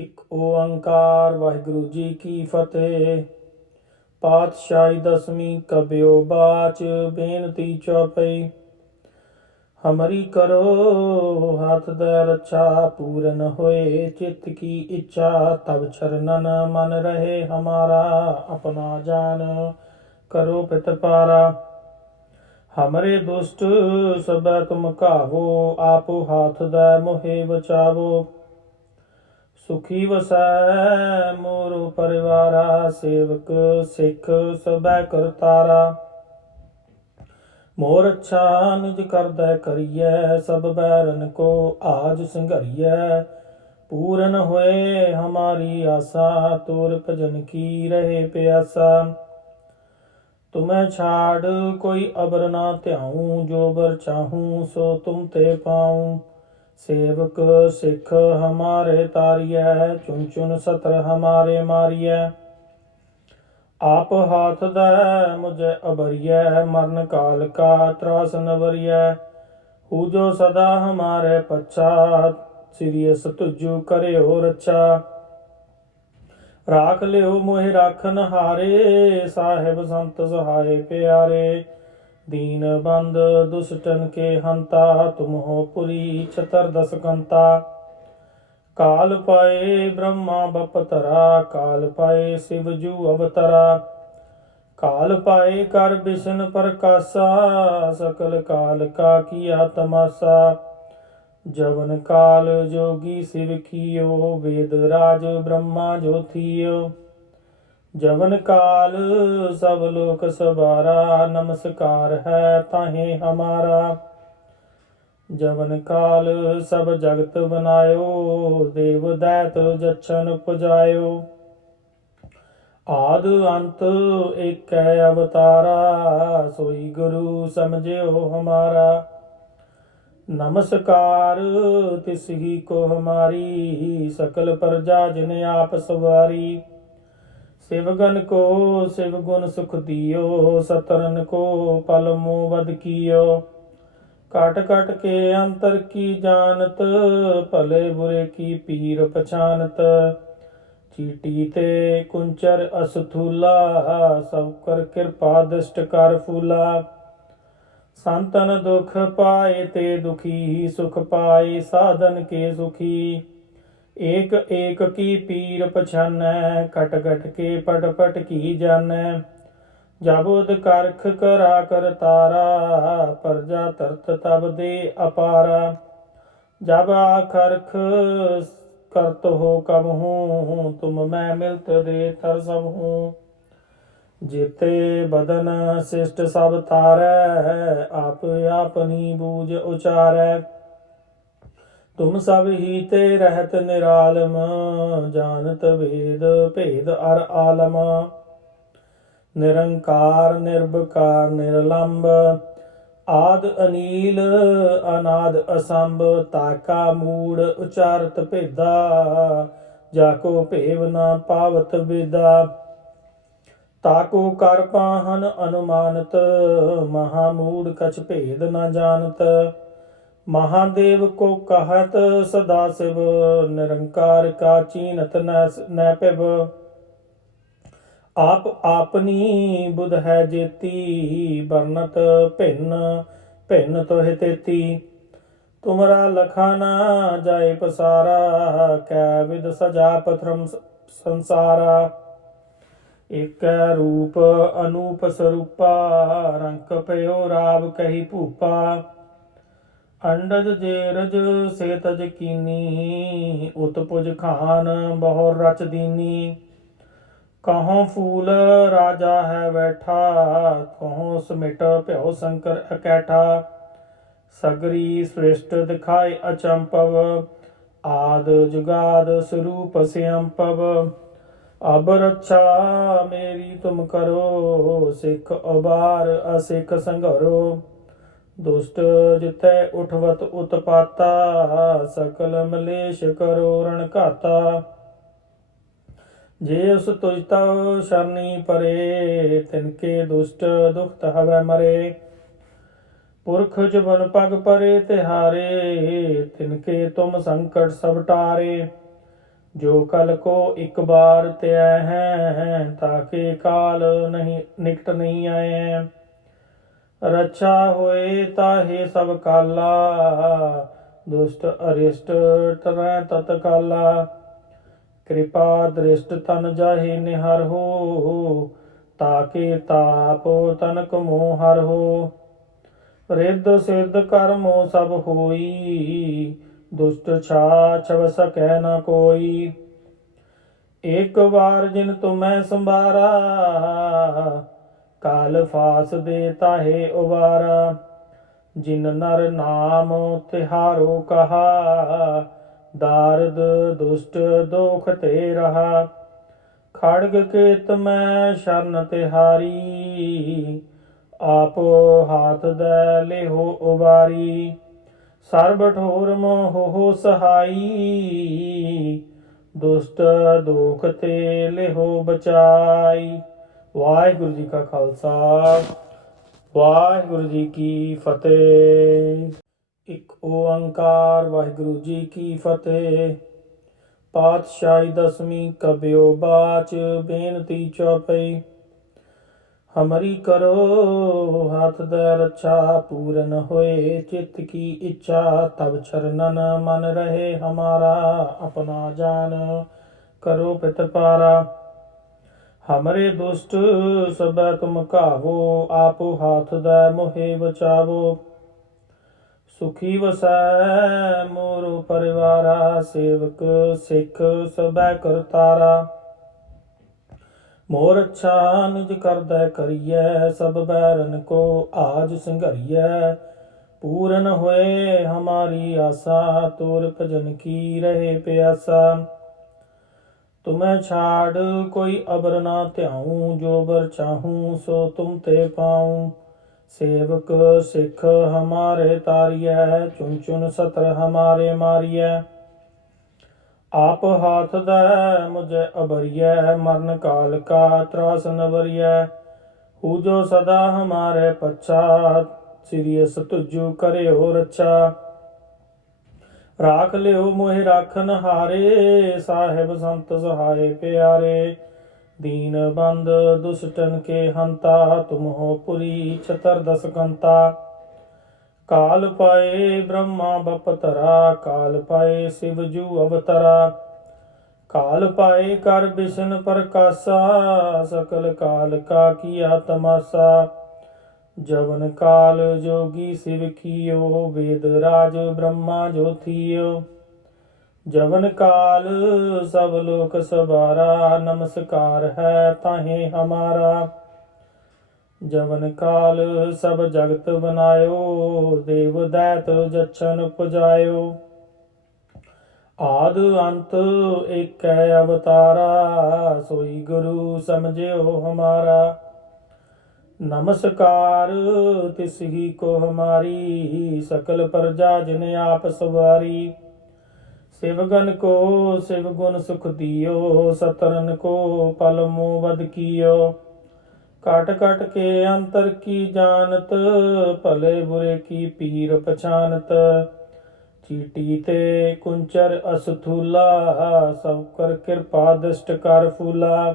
ਇੱਕ ਓੰਕਾਰ ਵਾਹਿਗੁਰੂ ਜੀ ਕੀ ਫਤਿਹ। ਪਾਤਸ਼ਾਹੀ ਦਸਵੀਂ ਕਬਿਓ ਬਾਚ ਬੇਨਤੀ ਚੌਪਈ। ਹਮਰੀ ਕਰੋ ਹੱਥ ਦੈ ਰੱਛਾ ਪੂਰਨ ਹੋਏ ਚਿੱਤ ਕੀ ਇੱਛਾ ਤਬ ਚਰਨਨ ਮਨ ਰਹੇ ਹਮਾਰਾ ਆਪਣਾ ਜਾਨ ਕਰੋ ਪਿਤਪਾਰਾ। हमरे दुष्ट सब तुम कावो आप हाथ दै मोहे बचावो। सुखी वसै मोरो परिवारा सेवक सिख सबै करतारा। मोर अच्छा निज करदै करियै सब बैरन को आज संघरियै। पूरन होए हमारी आसा तोर भजन की रहे प्यासा। तुम्हें छाड़ कोई अबर ना ध्याऊं जो बर चाहूं सो तुम ते पाऊं। सेवक सिख हमारे तारियै चुन चुन सतर हमारे मारियै। आप हाथ दे मुझे अबरियै मरण काल का त्रास नवरियै। हु जो सदा हमारे पच्छा सिरियस तुझु करियो रक्षा। राख लियो मोहि राखन हारे साहिब संत सहाय प्यारे। दीन बंद दुष्टन के हंता तुम हो पुरी छतर दस कंता। काल पाए ब्रह्मा बपतरा काल पाए शिव जू अवतरा। काल पाए कर बिशन प्रकाशा सकल काल का किया तमाशा। जवन काल जोगी शिव कियो वेद राज ब्रह्मा जो थियो। जवन काल सब लोक सवारा नमस्कार है ताहे हमारा। जवन काल सब जगत बनायो देव दैत जच्छन पुजायो। आद अंत एक अवतारा सोई गुरु समझियो हमारा। नमस्कार तिस ही को हमारी सकल प्रजा जिन आप सवारी। शिवगन को शिव गुण सुख दियो सतरन को पल मोह कियो। काट काट के अंतर की जानत भले बुरे की पीर पछानत। चीटी ते कुंचर असथूला सब कर कृपा दृष्ट कर फूला। संतन दुख पाए ते दुखी सुख पाए साधन के सुखी। एक एक की पीर पछानै कट कट के पट पट की जानै। जाबुद करख करा कर तारा प्रजा तरत तब दे अपारा। जब आखरख करत हो कब हूँ तुम मैं मिलत दे तर सब हूँ। जेते बदन शिष्ट सब तारै आप अपनी बूझ उचारै। तुम सब ही ते रहत निरालम जानत वेद भेद अर आलम। निरंकार निर्विकार निर्लंब आद अनील अनाद असंभ। ताका मूड उचारत भेदा जाको भेव न पावत वेदा। ताको कर पाहन अनुमानत महामूड कछ भेद न जानत। महादेव को कहत सदा शिव निरंकार का चीनत न पिब। आप आपनी बुध है जेती बरनत भिन्न भिन्न तोहि तेती। तुमरा लखा ना जाए पसारा कै विद सजा पथरम संसारा। एक रूप अनूप स्वरूपा रंक पयो राव कही भूपा। अंडज जेरज से तज कीनी उत्पुज खान बहुर रच दीनी। कहों फूल राजा है बैठा कहों समिट प्यो शंकर अकैठा। सगरी सृष्ट दिखाए अचंपव आद जुगाद स्वरूप स्यंपव। अब रक्षा मेरी तुम करो सिख उबार असिख संघरो। दुष्ट जितै उठवत उत्पाता सकल मलेश करो रण घाता। जे उस तुझ तव शरणी परे तिनके दुष्ट दुखत हवै मरे। पुरख जुबन पग परे तिहारे तिनके तुम संकट सब टारे। जो कल को एक बार त्या है, ताके काल नहीं निकट नहीं आए। रक्षा होए ताहे सब काला, दुष्ट अरिष्ट टरै तत्काला। कृपा दृष्ट तन जाहे निहर हो, ताके ताप तनक मोहर हो। रिद्ध सिद्ध कर्मो सब होई, दुष्ट छाछव सकै न कोई। एक बार जिन तुम्हें संभारा, काल फास दे ताहे उबारा। जिन नर नाम तिहारो कहा, दारद दुष्ट दोख ते रहा। खड़ग केत में शरण तिहारी, आप हाथ दे लेहो उबारी। सर्ब ठोर मोह सहाई, दुष्ट दोख ते लेहो बचाई। वाहिगुरु जी का खालसा, वाहिगुरु जी की फतेह। एक ओंकार वाहिगुरु जी की फतेह। पातशाही दसवीं कबियो बाच, बेनती चौपई। हमारी करो हाथ दे रक्षा, पूरन होए चित्त की इच्छा। तब चरणन मन रहे हमारा, अपना जान करो पितपारा। हमरे दुष्ट सब तुम कावो, आप हाथ दे मोहे बचावो। सुखी वसै मोरो परिवारा, सेवक सिख सब करतारा। मोर अच्छा निज करदै करिए, सब बैरन को आज संघरिए। पूरन होए हमारी आशा, तोर भजन की रहे प्यासा। तुम्हें छाड़ कोई अबर ना ध्याऊं, जो बर चाहूं सो तुम ते पाऊं। सेवक सिख हमारे तारिय, चुन चुन सतर हमारे मारिय। आप हाथ दे मुझे अबरिय, मरण काल का त्रास नवरिय। हु जो सदा हमारे पच्छा, सिरियस तुझु करे हो रक्षा। राख लियो मोहि राखन हारे, साहेब संत सहाय प्यारे। दीन बंद दुष्टन के हंता, तुम हो पुरी छतर दस कंता। काल पाए ब्रह्मा बपतरा, काल पाए शिव जू अवतरा। काल पाए कर विष्णु प्रकाशा, सकल काल का किया तमाशा। जवन काल जोगी शिव कियो, वेद राज ब्रह्मा जो थियो। जवन काल सब लोक सवारा, नमस्कार है ताहे हमारा। जवन काल सब जगत बनायो, देव दैत जच्छन पुजायो। आद अंत एक अवतारा, सोई गुरु समझियो हमारा। नमस्कार तिस ही को हमारी, सकल प्रजा जिन आप सवारी। शिवगन को शिव गुण सुख दियो, सतरन को पल मोह वध कियो। काट काट के अंतर की जानत, भले बुरे की पीर पछानत। चीटी ते कुंचर असथूला, सब कर कृपा दृष्ट कर फूला।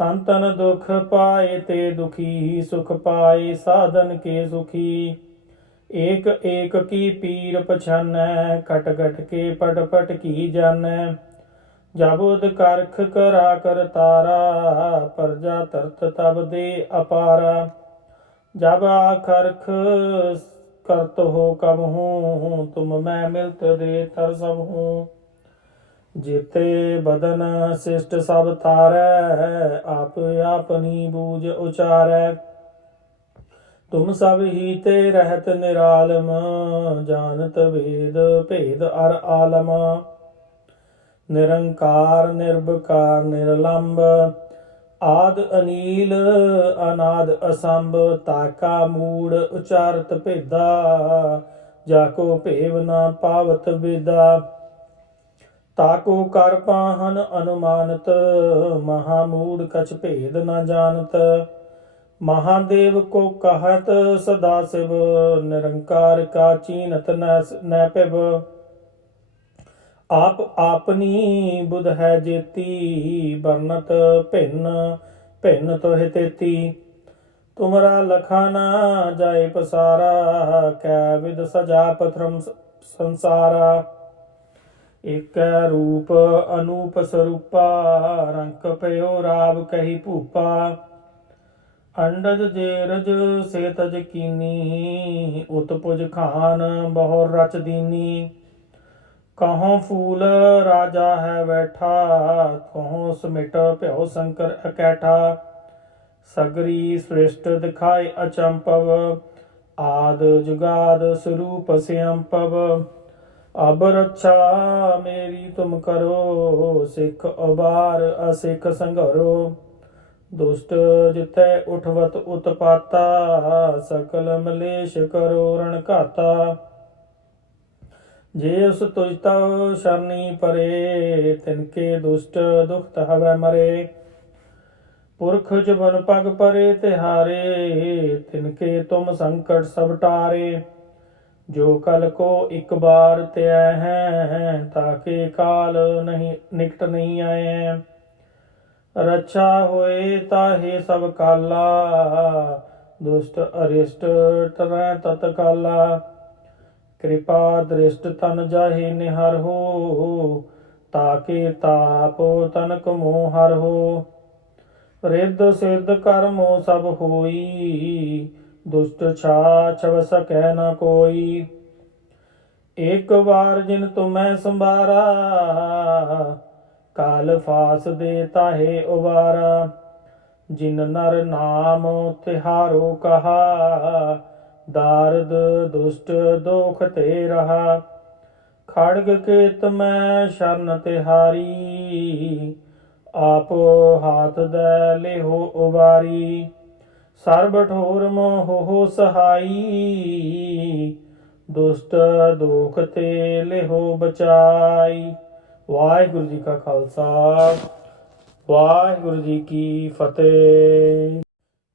संतन दुख पाए ते दुखी, सुख पाए साधन के सुखी। एक एक की पीर पछानै, कट कट के पट पट की जानै। जब उद करख करा कर तारा, प्रजा तरत तब दे अपारा। जब आखरख करत हो कब हूँ, तुम मैं मिलत दे तर सब हूँ। जेते बदन शिष्ट सब तारै, आप अपनी बूझ उचारै। तुम सब ही ते रहत निरालम, जानत वेद भेद अर आलम। निरंकार निर्विकार निर्लंब, आद अनील अनाद असंभ। ताका मूड उचारत भेदा, जाको भेव न पावत वेदा। ताको कर पाहन अनुमानत, महामूड कछ भेद न जानत। महादेव को कहत सदा शिव, निरंकार का चीनत न पिब। आप आपनी बुध है जेती, बरनत भिन्न भिन्न तोहि तेती। तुमरा लखाना जाय पसारा, कै विद सजा पथरम संसारा। एक रूप अनूप स्वरूपा, रंक पयो राव कही भूपा। अंडज जेरज से तज कीनी, उत्पुज खान बहुर रच दीनी। कहों फूल राजा है बैठा, कहों समिट प्यो शंकर अकैठा। सगरी सृष्ट दिखाए अचंपव, आद जुगाद स्वरूप स्यंपव। अब रक्षा मेरी तुम करो, सिख उबार असिख संघरो। दुष्ट जितै उठवत उत्पाता, सकल मलेश करो रण घाता। जे उस तुझ तव शरणी परे, तिनके दुष्ट दुखत हवै मरे। पुरख जुबन पग परे तिहारे, तिनके तुम संकट सब टारे। जो कल को एक बार त्याय हैं, ताके काल नहीं निकट नहीं आए हैं। रक्षा होए ताहे सब काला, दुष्ट अरिष्ट टरै तत्काला। कृपा दृष्ट तन जाहे निहर हो, ताके ताप तनक मोह हर हो। रिद्ध सिद्ध कर्मो सब होई, दुष्ट छाछव सकै न कोई। एक बार जिन तुम्हें संभारा, काल फास दे ताहे उबारा। जिन नर नाम तिहारो कहा, दारद दुष्ट दोख ते रहा। खड़ग केत में शरण तिहारी, आप हाथ दे लेहो उबारी। सर्ब ठोर मोह सहाई, दुष्ट दोख ते लेहो बचाई। वाहिगुरु जी का खालसा, वाहिगुरु जी की फतेह।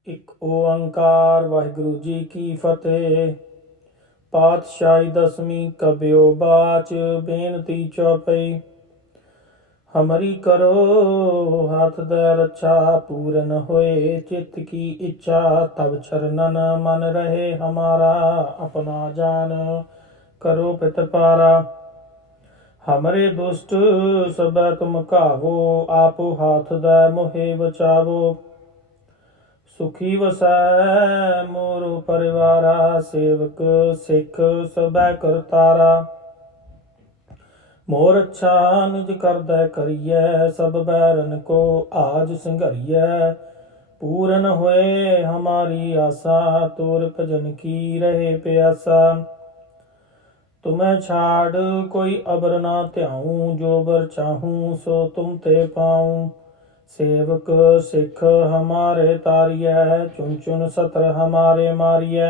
एक ओंकार वाहिगुरु जी की फतेह। पातशाही दसवीं कबियो बाच, बेनती चौपई। हमारी करो हाथ दे रक्षा, पूरन होए चित्त की इच्छा। तब चरणन मन रहे हमारा, अपना जान करो पितपारा। हमरे दुष्ट सब तुम काहो, आप हाथ दे मोहे बचावो। सुखी वसै मोरो परिवारा, सेवक सिख सब करतारा। मोर अच्छा निज कर दे करिए, सब बैरन को आज संघरिए। पूरन होए हमारी आशा, तोर भजन की रहे प्यासा। तुम्हें छाड़ कोई अबर ना त्याऊं, जो बर चाहूं सो तुम ते पाऊं। सेवक सिख हमारे तारिय, चुन चुन सतर हमारे मारिय।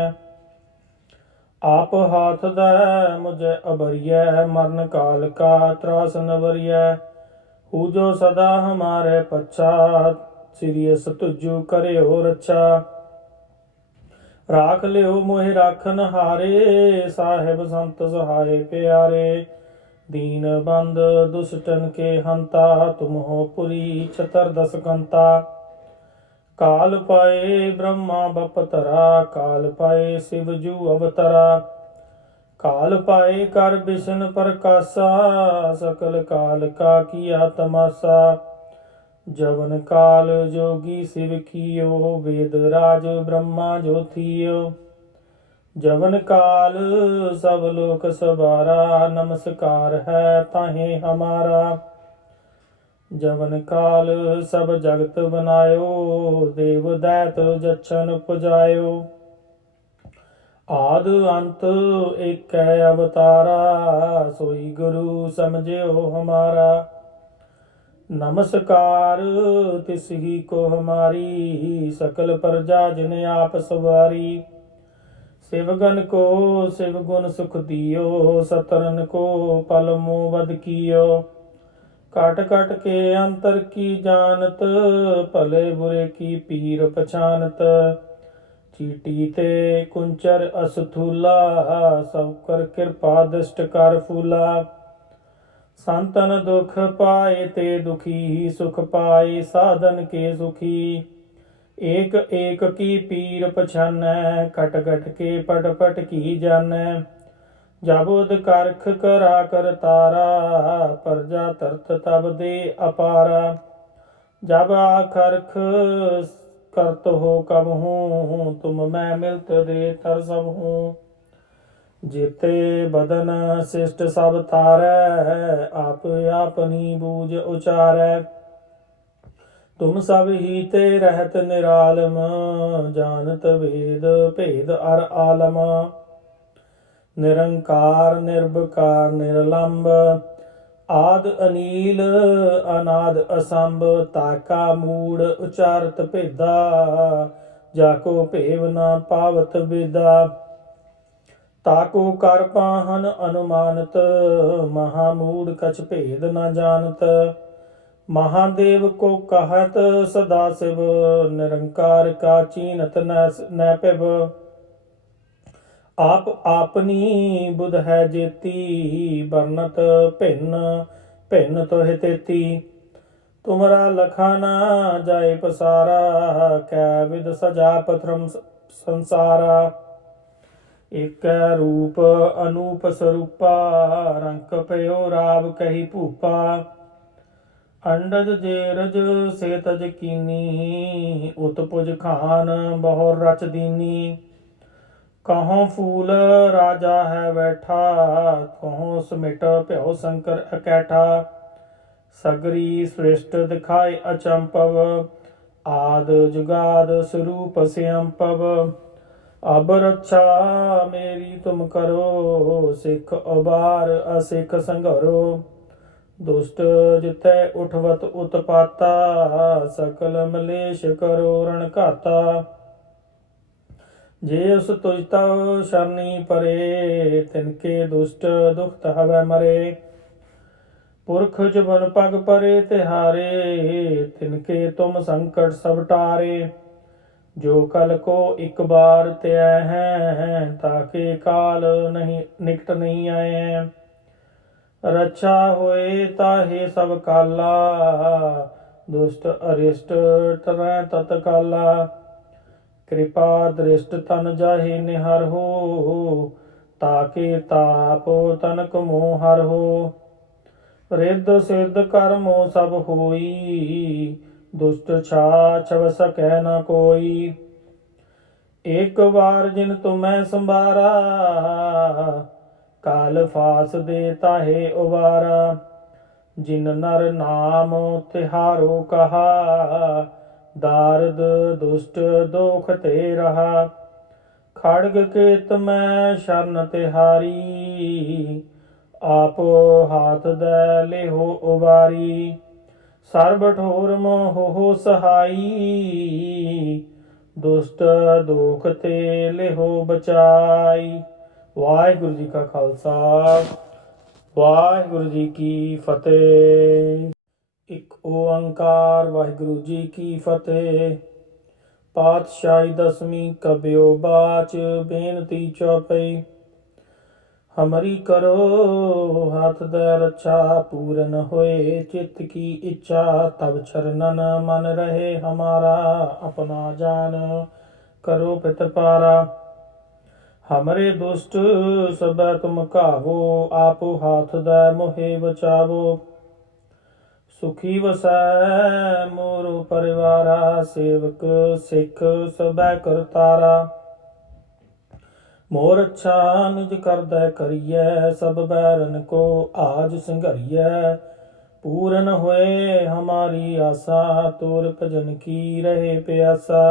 आप हाथ दे मुझे अबरिय, मरण काल का त्रास नवरिय। हु जो सदा हमारे पश्चात, सिरियस तुझु करे हो रक्षा। राख लियो मोहि राखन हारे, साहेब संत सहाय प्यारे। दीन बंद दुष्टन के हंता, तुम हो पुरी छतर दस कंता। काल पाए ब्रह्मा बपतरा, काल पाए शिव जू अवतरा। काल पाए कर विष्णु प्रकाशा, सकल काल का किया तमाशा। जवन काल जोगी शिव कियो, वेद राज ब्रह्मा जो थियो। जवन काल सब लोक सवारा, नमस्कार है ताहे हमारा। जवन काल सब जगत बनायो, देव दैत जच्छन पुजायो। आद अंत एक अवतारा, सोई गुरु समझियो हमारा। नमस्कार तिस ही को हमारी, सकल प्रजा जिन आप सवारी। शिवगन को शिव गुण सुख दियो, सतरन को पल मोह वध कियो। काट काट के अंतर की जानत, भले बुरे की पीर पछानत। चीटी ते कुंचर असथूला, सब कर कृपा दृष्ट कर फूला। संतन दुख पाए ते दुखी, सुख पाए साधन के सुखी। एक एक की पीर पछानै, खट खट के पट पट की जानै। जब उद करख करा कर तारा, प्रजा तरत तब दे अपारा। जब आखरख करत हो कब हूँ, तुम मैं मिलत दे तर सब हूँ। जेते बदन शिष्ट सब तारै, आप आपनी बूझ उचारै। तुम सब ही ते रहत निरालम, जानत भेद भेद अर आलम। निरंकार निर्विकार निर्लंब, आद अनील अनाद असंभ। ताका मूड उचारत भेदा, जाको भेव न पावत वेदा। ताको कर पाहन अनुमानत, महामूड कछ भेद न जानत। महादेव को कहत सदा शिव, निरंकार का चीनत न पिब। आप आपनी बुध है जेती, बरनत भिन्न भिन्न तोहि तेती। तुमरा लखा न जाए पसारा, कै विद सजा पथरम संसारा। एक रूप अनूप स्वरूपा, रंक पयो राव कही भूपा। अंडज जेरज से तज कीनी, उत्पुज खान बहुर रच दीनी। कहों फूल राजा है बैठा, कहों समिट प्यो शंकर अकैठा। सगरी सृष्ट दिखाए अचंपव, आद जुगाद स्वरूप स्यंपव। अब रक्षा मेरी तुम करो, सिख उबार असिख संघरो। दुष्ट जितै उठवत उत्पाता, सकल मलेश करो रण घाता। जे उस तुझ तव शरणी परे, तिनके दुष्ट दुखत हवै मरे। पुरख जुबन पग परे तिहारे, तिनके तुम संकट सब टारे। जो कल को एक बार त्याय हैं, ताके काल नहीं निकट नहीं आए हैं। रक्षा होए ताहे सब काला, दुष्ट अरिष्ट टरै तत्काला। कृपा दृष्ट तन जाहि निहर हो, ताके ताप तनक मोह हर हो। रिद्ध सिद्ध कर्मो सब होई, दुष्ट छाछव सकै न कोई। एक बार जिन तुम्हें संभारा, काल फास दे ताहे उबारा। जिन नर नाम तिहारो कहा, दारद दुष्ट दोख ते रहा। खड़ग केत में शरण तिहारी, आप हाथ दे लेहो उबारी। सर्ब ठोर मोह सहाई, दुष्ट दोख ते लेहो बचाई। वाहिगुरु जी का खालसा, वाहिगुरु जी की फतेह। एक ओंकार वाहिगुरु जी की फतेह। पातशाही दसवीं कब्यो बाच, बेनती चौपई। हमारी करो हाथ दे रक्षा, पूरन होए चित्त की इच्छा। तब चरणन मन रहे हमारा, अपना जान करो पितपारा। हमरे दुष्ट सब तुम कावो, आपो हाथ दे मोहे बचावो। सुखी वसै मोरो परिवारा, सेवक सिख सबै करतारा। मोर अच्छा निज कर दै करिए, सब बैरन को आज संघरिए। पूरन होए हमारी आशा, तोर भजन की रहे प्यासा।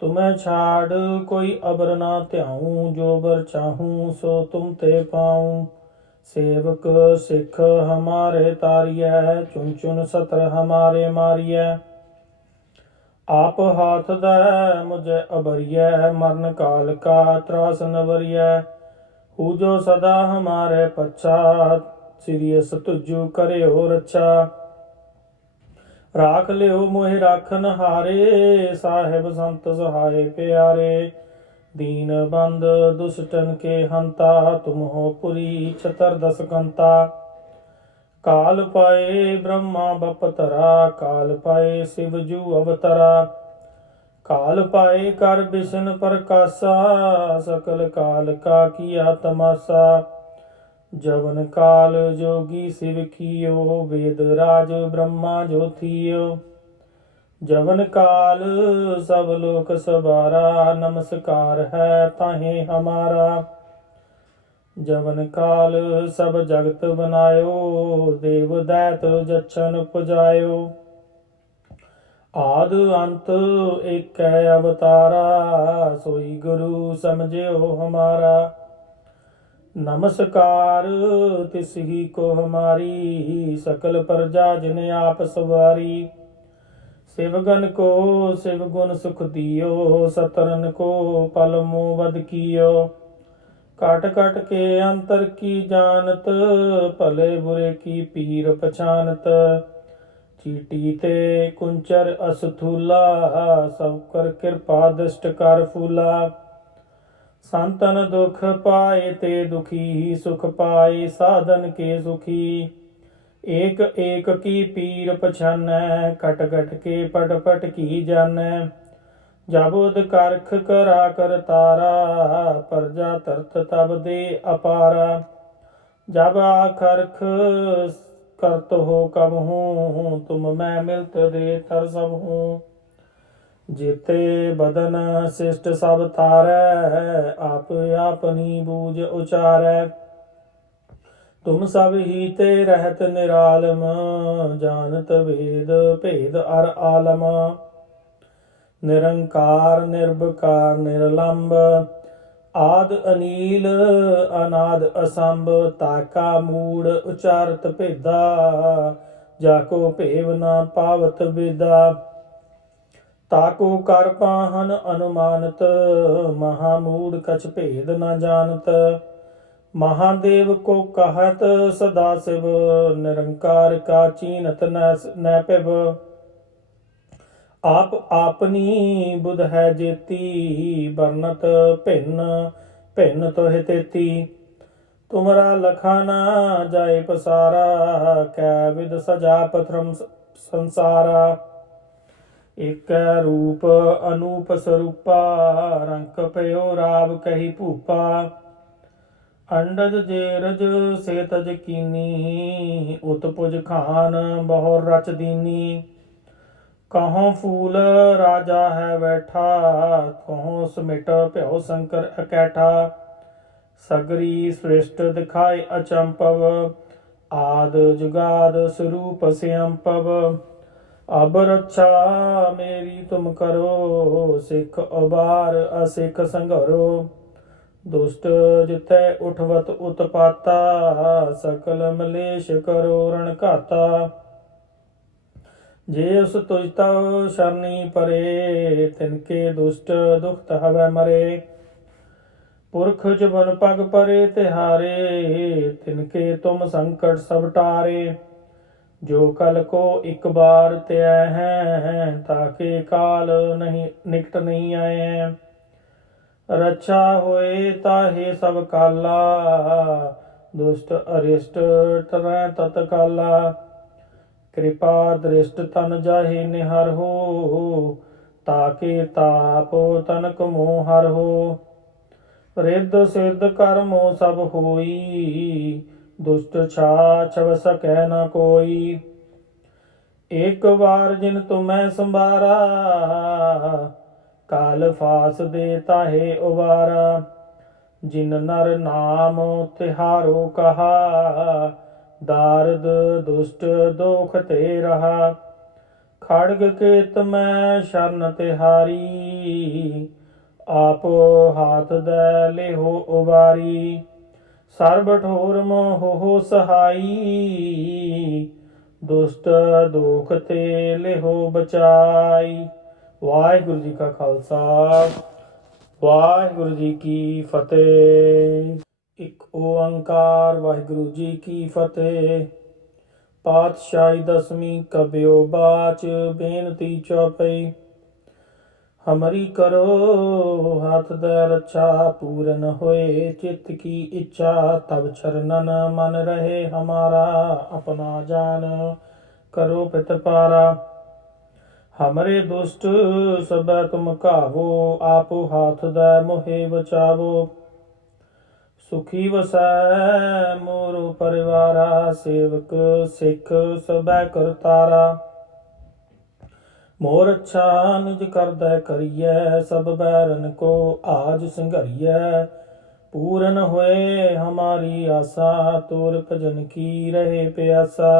तुम्हें छाड़ कोई अबर ना ध्याऊं, जो बर चाहूं सो तुम ते पाऊं। सेवक सिख हमारे तारिय, चुन चुन सत्र हमारे मारिय। आप हाथ दे मुझे अबरिय, मरण काल का त्रास नवरिय। हु जो सदा हमारे पच्छा, सिरियस तुझु करे हो रक्षा। राख लियो मोहि राखन हारे, साहेब संत सहाय प्यारे। दीन बंद दुष्टन के हंता, तुम हो पुरी छतर दस कंता। ਕਾਲ ਪਾਏ ਬ੍ਰਹਮਾ ਬਪਤਰਾ, ਕਾਲ ਪਾਏ ਸਿਵ ਜੂ ਅਵਤਰਾ। ਕਾਲ ਪਾਏ ਕਰ ਬਿਸ਼ਨ ਪ੍ਰਕਾਸ਼ਾ, ਸਕਲ ਕਾਲ ਕਾ ਕੀਆ ਤਮਾਸਾ। ਜਵਨ ਕਾਲ ਜੋਗੀ ਸਿਵ ਕੀਓ, वेद राज ब्रह्मा जो थियो। जवन काल सब लोक सवारा, नमस्कार है ताहे हमारा। जवन काल सब जगत बनायो, देव दैत जच्छन पुजायो। आद अंत एक अवतारा, सोई गुरु समझियो हमारा। नमस्कार तिस ही को हमारी, सकल प्रजा जिन आप सवारी। शिवगन को शिव गुण सुख दियो, सतरन को पल मोह वध कियो। काट काट के अंतर की जानत, भले बुरे की पीर पछानत। चीटी ते कुंचर असथूला, सब कर कृपा दृष्ट कर फूला। संतन दुख पाए ते दुखी, सुख पाए साधन के सुखी। एक एक की पीर पछानै, कट कट के पट पट की जानै। जब उद करख करा कर तारा, प्रजा तरत तब दे अपारा। जब आखरख करत हो कब हूँ, तुम मैं मिलत दे तर सब हूँ। जेते बदन शिष्ट सब तारै, आप अपनी बूझ उचारै। तुम सब ही ते रहत निरालम, जानत वेद भेद अर आलम। निरंकार निर्विकार निर्लंब, आद अनील अनाद असंभ। ताका मूड उचारत भेदा, जाको भेव न पावत वेदा। ताको कर पाहन अनुमानत, महामूढ़ कछ भेद न जानत। महादेव को कहत सदा शिव, निरंकार का चीनत न पिब। आप आपनी बुध है जेती, बरनत भिन्न भिन्न तोहि तेती। तुमरा लखा न जाए पसारा, कै विद सजा पथरम संसारा। एक रूप अनूप स्वरूपा, रंक पयो राव कही भूपा। अंडज जेरज से तज कीनी, उत्पुज खान बहुर रच दीनी। कहों फूल राजा है बैठा, कहों समिट प्यो शंकर अकैठा। सगरी सृष्ट दिखाए अचंपव, आद जुगाद स्वरूप स्यंपव। अब रक्षा मेरी तुम करो, सिख उबार असिख संघरो। दुष्ट जितै उठवत उत्पाता, सकल मलेश करो रण घाता। जे उस तुझ तव शरणी परे, तिनके दुष्ट दुखत हवै मरे। पुरख जुबन पग परे तिहारे, तिनके तुम संकट सब टारे। जो कल को एक बार त्याय हैं, ताके काल नहीं निकट नहीं आए हैं। रक्षा होए ताहे सब काला, दुष्ट अरिष्ट टरै तत्काला। कृपा दृष्ट तन जाहे निहर हो, ताके ताप तनक मोह हर हो। रिद्ध सिद्ध कर्मो सब होई, दुष्ट छाछ सकै न कोई। एक बार जिन तुम्हें संभारा, काल फास दे ताहे उबारा। जिन नर नाम तिहारो कहा, दारद दुष्ट दोख ते रहा। खड़ग केत में शरण तिहारी, आप हाथ दे लेहो उबारी। सर्ब ठोर मोह सहाई, दुष्ट दोख ते लेहो बचाई। वाहिगुरु जी का खालसा, वाहिगुरु जी की फतेह। एक ओंकार वाहिगुरु जी की फतेह। पातशाही दसवीं कबियो बाच, बेनती चौपई। हमारी करो हाथ दे रक्षा, पूरन होए चित्त की इच्छा। तब चरणन मन रहे हमारा, अपना जान करो पितपारा। हमरे दुष्ट सब तुम कावो, आप हाथ दे मोहे बचावो। सुखी वसै मोरो परिवारा, सेवक सिख सब करतारा। मोर अच्छा निज करदै करिए, सब बैरन को आज संघरिए। पूरन होए हमारी आशा, तोर भजन की रहे प्यासा।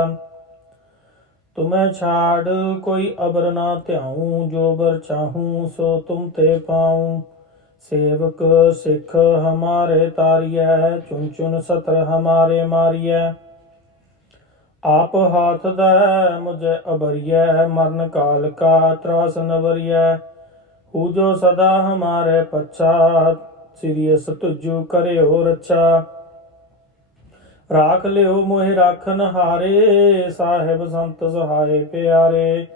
तुम्हें छाड़ कोई अबर ना ध्याऊं, जो बर चाहूं सो तुम ते पाऊं। सेवक सिख हमारे तारिय, चुन चुन सत्र हमारे मारिय। आप हाथ दे मुझे अबरिय, मरण काल का त्रास नवरिय। हु जो सदा हमारे पच्छा, सिरियस तुझु करे हो रक्षा। राख लियो मोहि राखन हारे, साहेब संत सहाय प्यारे।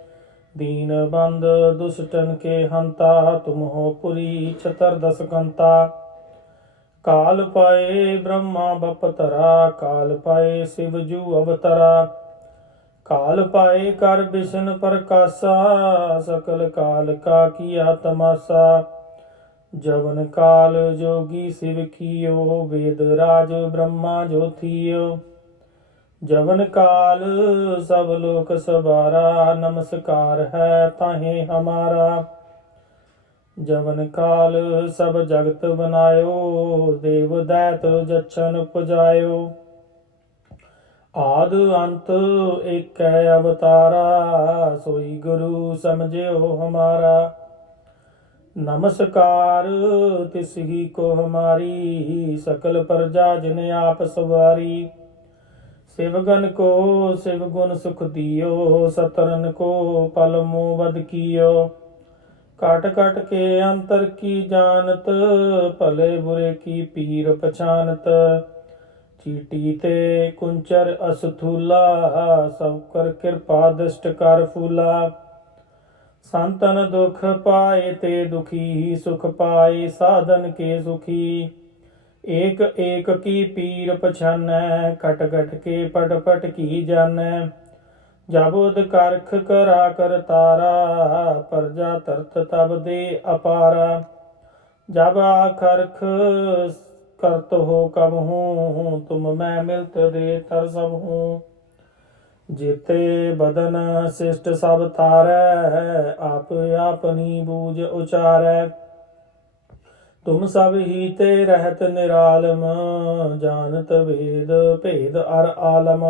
दीन बंद दुष्टन के हंता, तुम हो पुरी छतर दस कंता। काल पाए ब्रह्मा बपतरा, काल पाए शिव जू अवतरा। काल पाए कर विष्णु प्रकाशा, सकल काल का किया तमाशा। जवन काल जोगी शिव कियो, वेद राज ब्रह्मा जो थियो। जवन काल सब लोक सवारा, नमस्कार है ताहे हमारा। जवन काल सब जगत बनायो, देव दैत जच्छन पुजायो। आद अंत एक अवतारा, सोई गुरु समझियो हमारा। नमस्कार तिस ही को हमारी, सकल प्रजा जिन आप सवारी। शिवगन को शिव गुण सुख दियो, सतरन को पल मोह वध कियो। काट काट के अंतर की जानत, भले बुरे की पीर पछानत। चीटी ते कुंचर असथूला, सब कर कृपा दृष्ट कर फूला। संतन दुख पाए ते दुखी, सुख पाए साधन के सुखी। एक एक की पीर पछानै, कट कट के पट पट की जानै। जब उद करख करा कर तारा, प्रजा तरत तब दे अपारा। जब आखरख करत हो कब हूँ, तुम मैं मिलत दे तर सब हूँ। जेते बदन शिष्ट सब तारै, आप अपनी बूझ उचारै। तुम सब ही ते रहत निरालम, जानत वेद भेद अर आलम।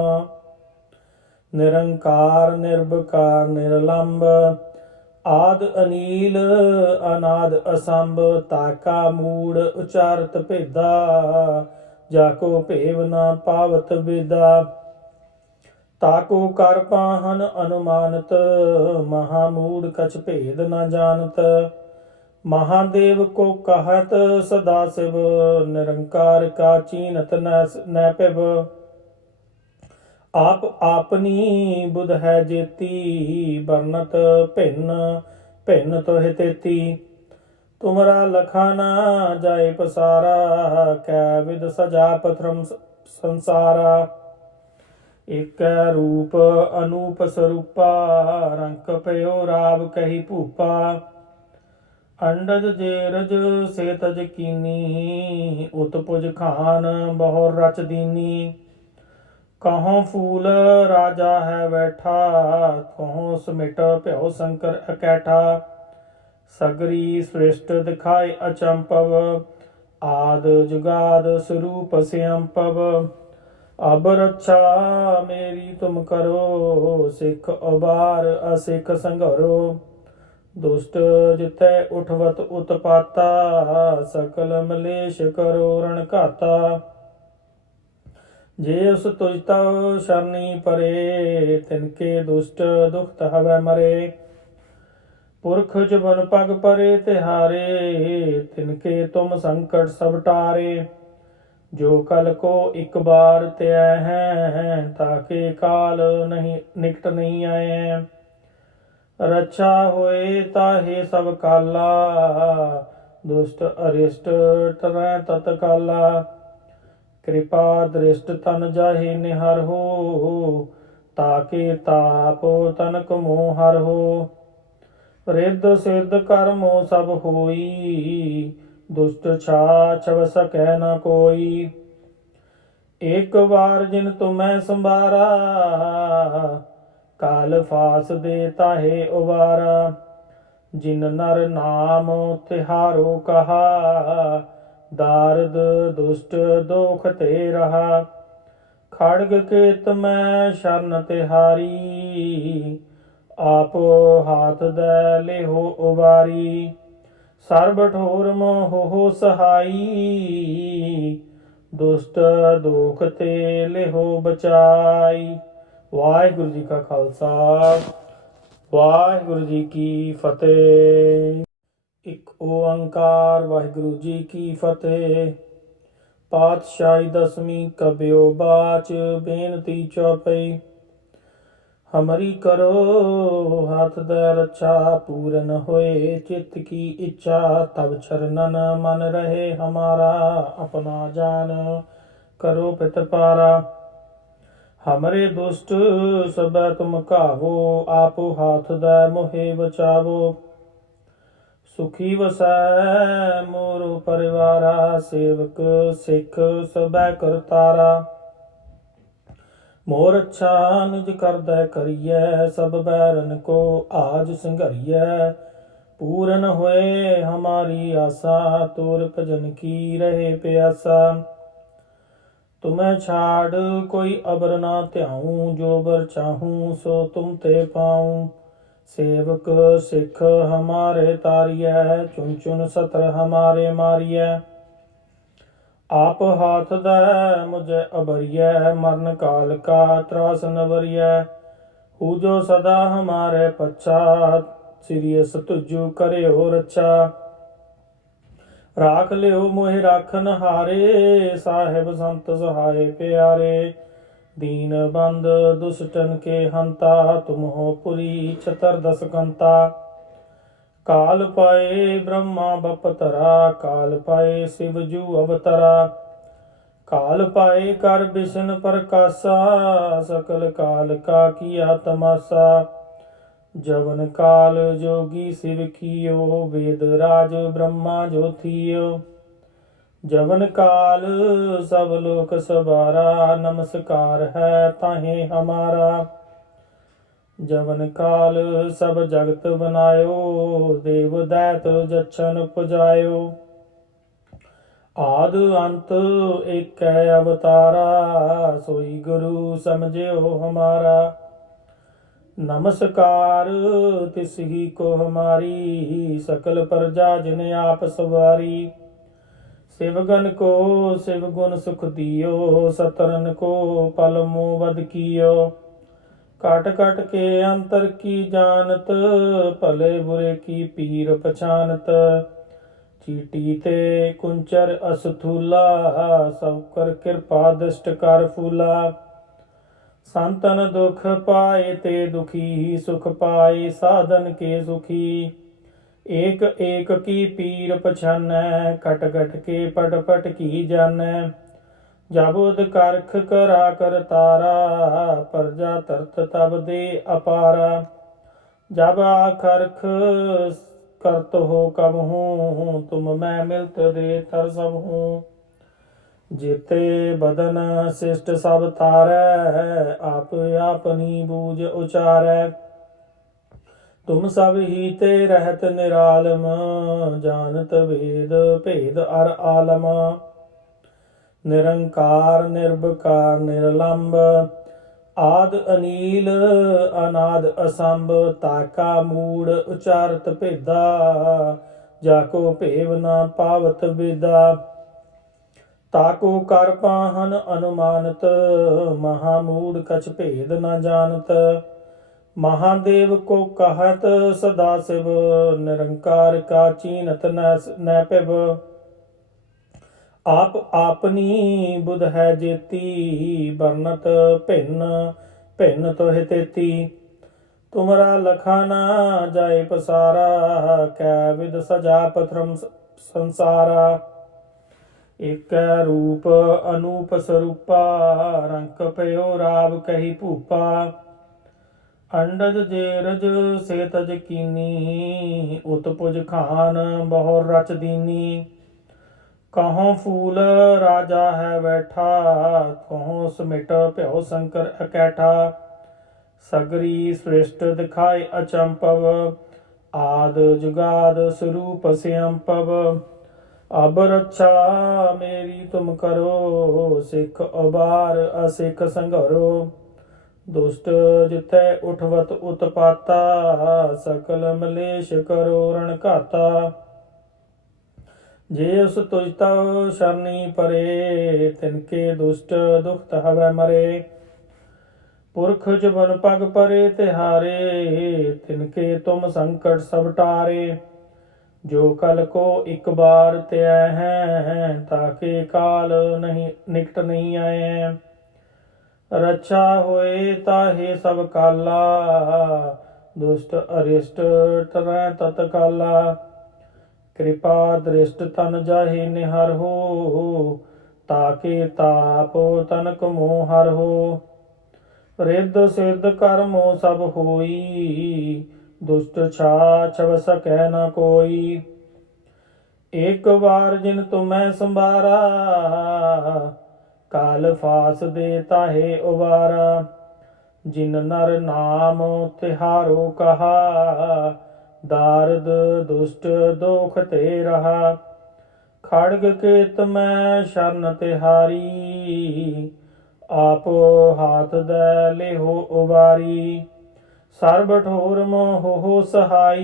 निरंकार निर्विकार निर्लंब, आद अनील अनाद असंभ। ताका मूड उचारत भेदा, जाको भेव न पावत वेदा। ताको कर पाहन अनुमानत, महामूड कछ भेद न जानत। महादेव को कहत सदा शिव, निरंकार का चीनत न पिब। आप आपनी बुध है जेती, बरनत भिन्न भिन्न तोहि तेती। तुमरा लखाना जाए पसारा, कै विद सजा पथरम संसारा। एक रूप अनूप स्वरूपा, रंक पयो राव कही भूपा। अंडज जेरज से तज कीनी, उत्पुज खान बहुर रच दीनी। कहों फूल राजा है बैठा, कहों समिट भ्यो शंकर अकैठा। सगरी सृष्ट दिखाए अचंपव, आद जुगाद स्वरूप स्यंपव। अब रक्षा मेरी तुम करो, सिख उबार असिख संघरो। दुष्ट जितै उठवत उत्पाता, सकल मलेश करो रण घाता। जे उस तुझ तव शरणी परे, तिनके दुष्ट दुखत हवै मरे। पुरख जुबन पग परे तिहारे, तिनके तुम संकट सब टारे। जो कल को एक बार त्याय हैं, ताके काल नहीं निकट नहीं आए हैं। रक्षा होए ताहे सब काला, दुष्ट अरिष्ट टरै तत्काला। कृपा दृष्ट तन जाहि निहर हो, ताके ताप तनक मोह हर हो। रिद्ध सिद्ध कर्मो सब होई, दुष्ट छाछव सकै न कोई। एक बार जिन तुम्हें संभारा, काल फास दे ताहे उबारा। जिन नर नाम तिहारो कहा, दारद दुष्ट दोख ते रहा। खड़ग केत में शरण तिहारी, आप हाथ दे लेहो उबारी। सर्ब ठोर मोह सहाई, दुष्ट दोख ते लेहो बचाई। वाहिगुरु जी का खालसा, वाहिगुरु जी की फतेह। एक ओंकार वाहिगुरु जी की फतेह। पातशाही दसवीं कबियो बाच, बेनती चौपई। हमारी करो हाथ दे रक्षा, पूरन होए चित्त की इच्छा। तब चरणन मन रहे हमारा, अपना जान करो पितपारा। हमरे दुष्ट सब तुम कावो, आप हाथ दे मोहे बचावो। सुखी वसै मोरो परिवारा, सेवक सिख सबै करतारा। मोर अच्छा निज करदै करिए, सब बैरन को आज संघरिए। पूरन होए हमारी आशा, तोर भजन की रहे प्यासा। तुम्हें छाड़ कोई अबर ना ध्याऊं, जो बर चाहूं सो तुम ते पाऊं। सेवक सिख हमारे तारिय, चुन चुन सतर हमारे मारिय। आप हाथ दे मुझे अबरिय, मरण काल का त्रास नवरिय। हु जो सदा हमारे पच्छा, सिरियस तुझु करे हो रक्षा। राख लियो मोहि राखन हारे, साहेब संत सहाय प्यारे। दीन बंद दुष्टन के हंता, तुम हो पुरी छतर दस कंता। काल पाए ब्रह्मा बपतरा, काल पाए शिव जू अवतरा। काल पाए कर बिशन प्रकाशा, सकल काल का किया तमाशा। जवन काल जोगी शिव कियो, वेद राज ब्रह्मा जो थियो। जवन काल सब लोक सवारा, नमस्कार है ताहे हमारा। जवन काल सब जगत बनायो, देव दैत जच्छन पुजायो। आद अंत एक अवतारा, सोई गुरु समझियो हमारा। नमस्कार तिस ही को हमारी, सकल प्रजा जिन आप सवारी। शिवगन को शिव गुण सुख दियो, सतरन को पल मोह वध कियो। काट काट के अंतर की जानत, भले बुरे की पीर पछानत। चीटी ते कुंचर असथूला, सब कर कृपा दृष्ट कर फूला। संतन दुख पाए ते दुखी, सुख पाए साधन के सुखी। एक एक की पीर पछानै, कट कट के पट पट की जानै। जाबुद करख करा कर तारा, प्रजा तरत तब दे अपारा। जब आखरख करत हो कब हूँ, तुम मैं मिलत दे तर सब हूँ। जेते बदन शिष्ट सब तारै, आप अपनी बूझ उचारै। तुम सब ही ते रहत निरालम, जानत वेद भेद अर आलम। निरंकार निर्विकार निर्लंब, आद अनील अनाद असंभ। ताका मूड उचारत भेदा, जाको भेव न पावत वेदा। ताको कर पाहन अनुमानत, महामूड कछ भेद न जानत। महादेव को कहत सदा शिव, निरंकार का चीनत न पिब। आप आपनी बुध है जेती, बरनत भिन्न भिन्न तोहि तेती। तुमरा लखा न जाए पसारा, कै विद सजा पथरम संसारा। एक रूप अनूप स्वरूपा, रंक पयो राव कही भूपा। अंडज जेरज से तज कीनी, उत्पुज खान बहुर रच दीनी। कहों फूल राजा है बैठा, कहों समिट प्यो शंकर अकैठा। सगरी सृष्ट दिखाए अचंपव, आद जुगाद स्वरूप स्यंपव। अब रक्षा मेरी तुम करो, सिख उबार असिख संघरो। दुष्ट जितै उठवत उत्पाता, सकल मलेश करो रण घाता। जे उस तुझ तव शरणी परे, तिनके दुष्ट दुखत हवै मरे। पुरख जुबन पग परे तिहारे, तिनके तुम संकट सब टारे। जो कल को एक बार त्याय हैं, ताके काल नहीं निकट नहीं आए हैं। रक्षा होए ताहे सब काला, दुष्ट अरिष्ट तरह तत्काला। कृपा दृष्ट तन जाहि निहर हो, ताके ताप तनक मोहर हो। रिद्ध सिद्ध कर्मो सब होई, दुष्ट छाछ सकै न कोई। एक बार जिन तुम्हें संभारा, काल फास दे ताहे उबारा। जिन नर नाम तिहारो कहा, दारद दुष्ट दोख ते रहा। खड़ग केत में शरण तिहारी, आप हाथ दे लेहो उबारी। सर्ब ठोर मोह सहाई,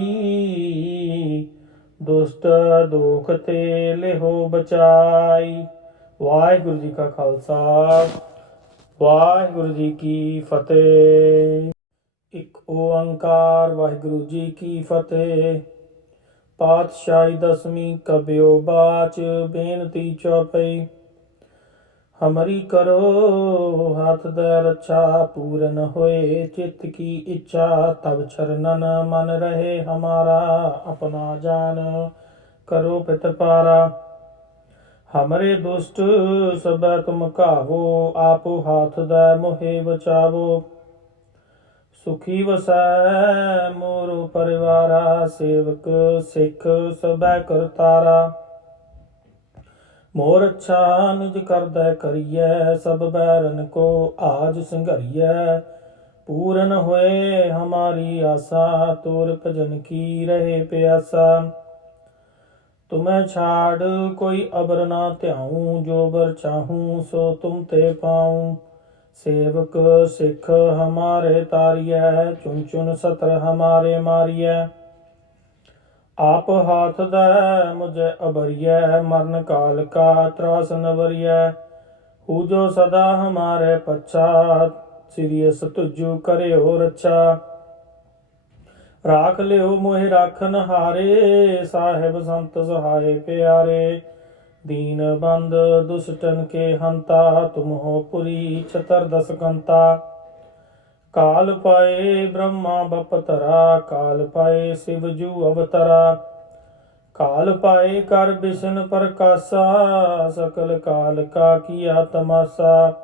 दुष्ट दोख ते लेहो बचाई। वाहिगुरु जी का खालसा, वाहिगुरु जी की फतेह। एक ओंकार वाहिगुरु जी की फतेह। पातशाही दसवीं कबियो बाच, बेनती चौपई। हमारी करो हाथ दे रक्षा, पूरन होए चित्त की इच्छा। तब चरणन मन रहे हमारा, अपना जान करो पितपारा। हमरे दुष्ट सब तुम कावो, आप हाथ दे मोहे बचावो। सुखी वसै मोरो परिवारा, सेवक सिख सब करतारा। मोर अच्छा निज कर दे करिए, सब बैरन को आज संघरिए। पूरन होए हमारी आशा, तोर भजन की रहे प्यासा। तुम्हें छाड़ कोई अबर ना त्याऊं, जो बर चाहूं सो तुम ते पाऊं। सेवक सिख हमारे तारिय, चुन चुन सत्र हमारे मारिय। आप हाथ दे मुझे अबरिय, मरण काल का त्रास न बरिय। हु जो सदा हमारे पश्चात, सिरियस तुझु करे हो रक्षा। राख लियो मोहि राखन हारे, साहेब संत सहाय प्यारे। दीन बंद दुष्टन के हंता, तुम हो पुरी छतर दस कंता। काल पाए ब्रह्मा बपतरा, काल पाए शिव जू अवतरा। काल पाए कर विष्णु प्रकाशा, सकल काल का किया तमाशा।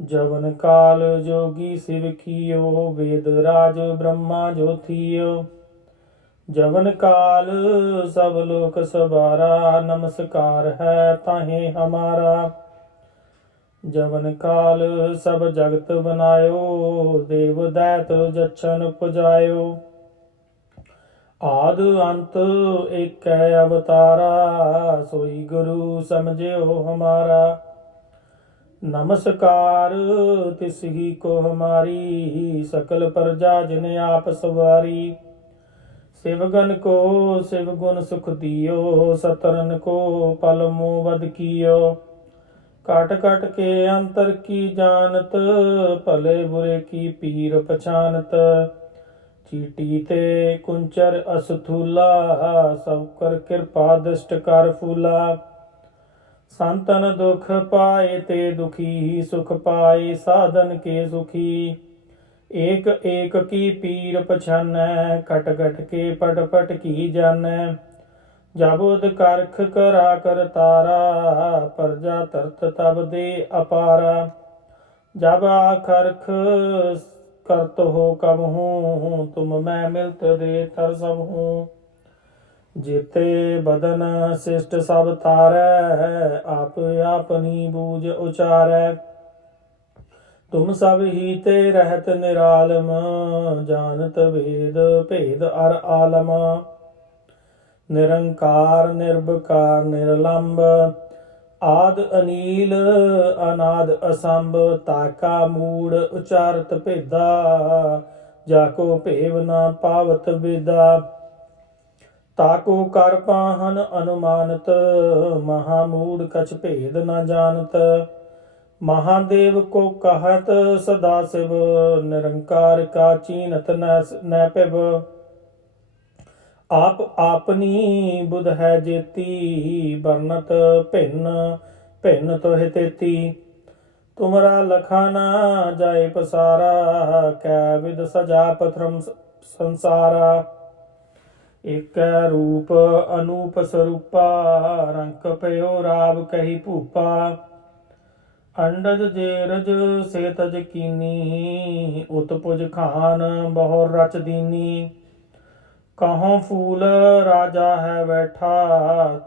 जवन काल जोगी शिव कियो, वेद राज ब्रह्मा जो थियो। जवन काल सब लोक सवारा, नमस्कार है ताहे हमारा। जवन काल सब जगत बनायो, देव दैत जच्छन पुजायो। आद अंत एक अवतारा, सोई गुरु समझियो हमारा। नमस्कार तिस ही को हमारी, सकल प्रजा जिन आप सवारी। शिवगन को शिव गुण सुख दियो, सतरन को पल मोह वध कियो। काट काट के अंतर की जानत, भले बुरे की पीर पछानत। चीटी ते कुंचर असथूला, सब कर कृपा दृष्ट कर फूला। संतन दुख पाए ते दुखी, सुख पाए साधन के सुखी। एक एक की पीर पछानै, कट कट के पट पट की जानै। जब उद करख करा कर तारा, प्रजा तरत तब दे अपारा। जब आखरख करत हो कब हूँ, तुम मैं मिलत दे तर सब हूँ। जेते बदन शिष्ट सब तारै, आप आपनी बूझ उचारै। तुम सब ही ते रहत निरालम, जानत वेद भेद अर आलम। निरंकार निर्विकार निर्लंब, आद अनील अनाद असंभ। ताका मूड उचारत भेदा, जाको भेव न पावत वेदा। ताको कर पाहन अनुमानत, महामूड कछ भेद न जानत। महादेव को कहत सदा शिव, निरंकार का चीनत न पिब। आप आपनी बुध है जेती, बरनत भिन्न भिन्न तोह तेती। तुमरा लखा ना जाए पसारा, कै विद सजा पथरम संसारा। एक रूप अनूप स्वरूपा, रंक पयो राव कही भूपा। अंडज जेरज से तज कीनी, उत्पुज खान बहुर रच दीनी। कहों फूल राजा है बैठा,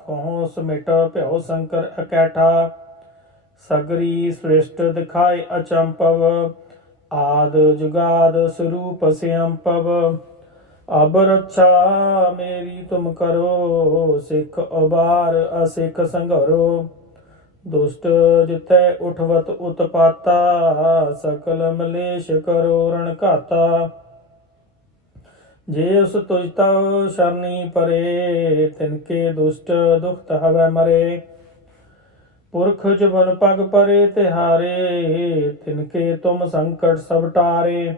कहों समिट प्यो शंकर अकैठा। सगरी सृष्ट दिखाए अचंपव, आद जुगाद स्वरूप स्यंपव। अब रक्षा मेरी तुम करो, सिख उबार असिख संघरो। दुष्ट जितै उठवत उत्पाता, सकल मलेश करो रण घाता। जे उस तुझ तव शरणी परे, तिनके दुष्ट दुखत हवै मरे। पुरख जुबन पग परे तिहारे, तिनके तुम संकट सब टारे।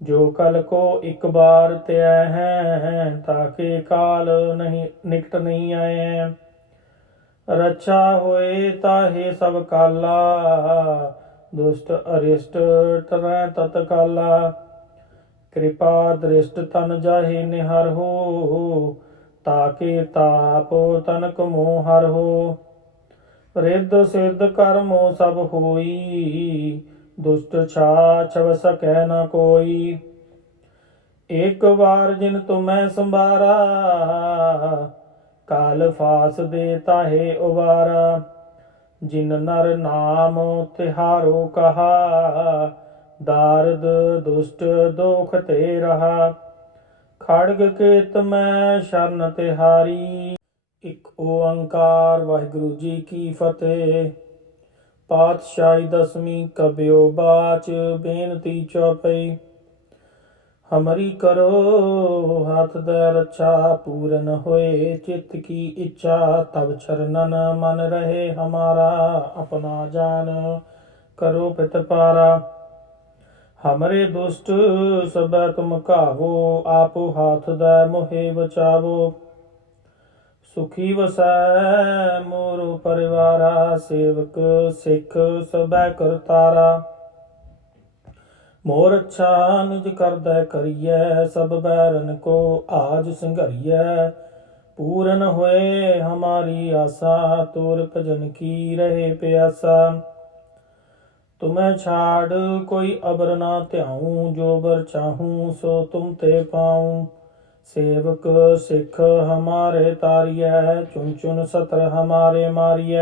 जो कल को एक बार त्याय हैं, ताके काल नहीं निकट नहीं आए हैं। रक्षा होए ताहे सब काला, दुष्ट अरिष्ट टरै तत्काला। कृपा दृष्ट तन जाहे निहर हो, ताके ताप तनक मोह हर हो। रिद्ध सिद्ध कर्मो सब होई, दुष्ट छाछव सकै न कोई। एक बार जिन तुम्हें संभारा, काल फास दे ताहे उबारा। जिन नर नाम तिहारो कहा, दारद दुष्ट दोख ते रहा। खड़ग केत मैं शरण तिहारी। एक ओंकार वाहिगुरु जी की फतेह। पातशाही दसवीं कबियो बाच, बेनती चौपई। हमारी करो हाथ दे रक्षा, पूरन होए चित्त की इच्छा। तब चरणन मन रहे हमारा, अपना जान करो पितपारा। हमरे दुष्ट सब तुम कावो, आपो हाथ दे मोहे बचावो। सुखी वसै मोरो परिवारा, सेवक सिख सबै करतारा। मोर अच्छा निज कर दै करिए, सब बैरन को आज संघरिए। पूरन होए हमारी आशा, तोर भजन की रहे प्यासा। तुम्हें छाड़ कोई अबर ना ध्याऊं, जो बर चाहूं सो तुम ते पाऊं। सेवक सिख हमारे तारिय, चुन चुन सतर हमारे मारिय।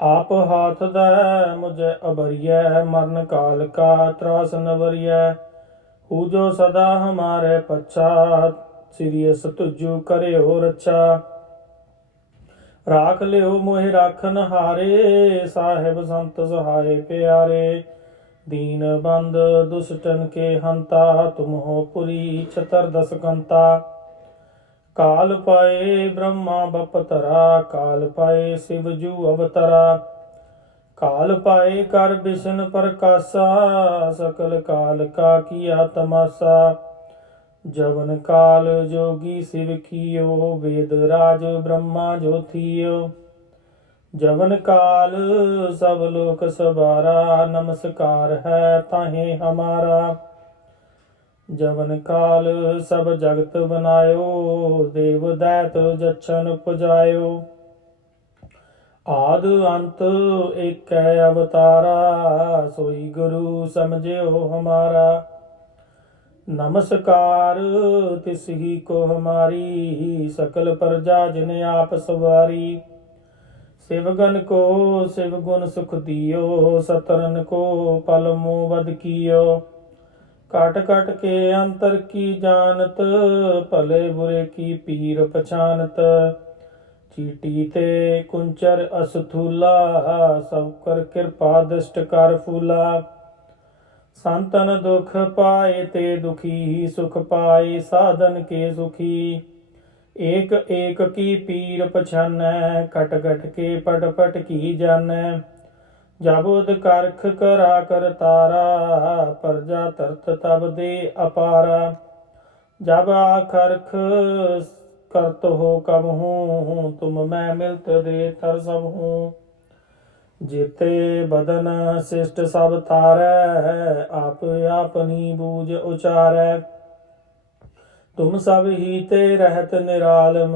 आप हाथ दे मुझे अबरिय, मरण काल का त्रास नवरिय। हु जो सदा हमारे पच्छा, सिरियस तुझु करे हो रक्षा। राख लियो मोहि राखन हारे, साहेब संत सहाय प्यारे। दीन बंद दुष्टन के हंता, तुम हो पुरी छतर दस कंता। काल पाए ब्रह्मा बपतरा, काल पाए शिव जू अवतरा। काल पाए कर विष्णु प्रकाशा, सकल काल का किया तमाशा। जवन काल जोगी शिव कियो, वेद राज ब्रह्मा जो थियो। जवन काल सब लोक सवारा, नमस्कार है ताहे हमारा। जवन काल सब जगत बनायो, देव दैत जच्छन पुजायो। आद अंत एक अवतारा, सोई गुरु समझियो हमारा। नमस्कार तिस ही को हमारी, सकल प्रजा जिन आप सवारी। शिवगन को शिव गुण सुख दियो, सतरन को पल मोह वध कियो। काट काट के अंतर की जानत, भले बुरे की पीर पछानत। चीटी ते कुंचर असथूला, सब कर कृपा दृष्ट कर फूला। संतन दुख पाए ते दुखी, सुख पाए साधन के सुखी। एक एक की पीर पछानै, कट कट के पट पट की जानै। जाबुद करख करा कर तारा, प्रजा तरत तब दे अपारा। जब आखरख करत हो कब हूँ, तुम मैं मिलत दे तर सब हूँ। जेते बदन शिष्ट सब तारै, आप अपनी बूझ उचारै। तुम सब ही ते रहत निरालम,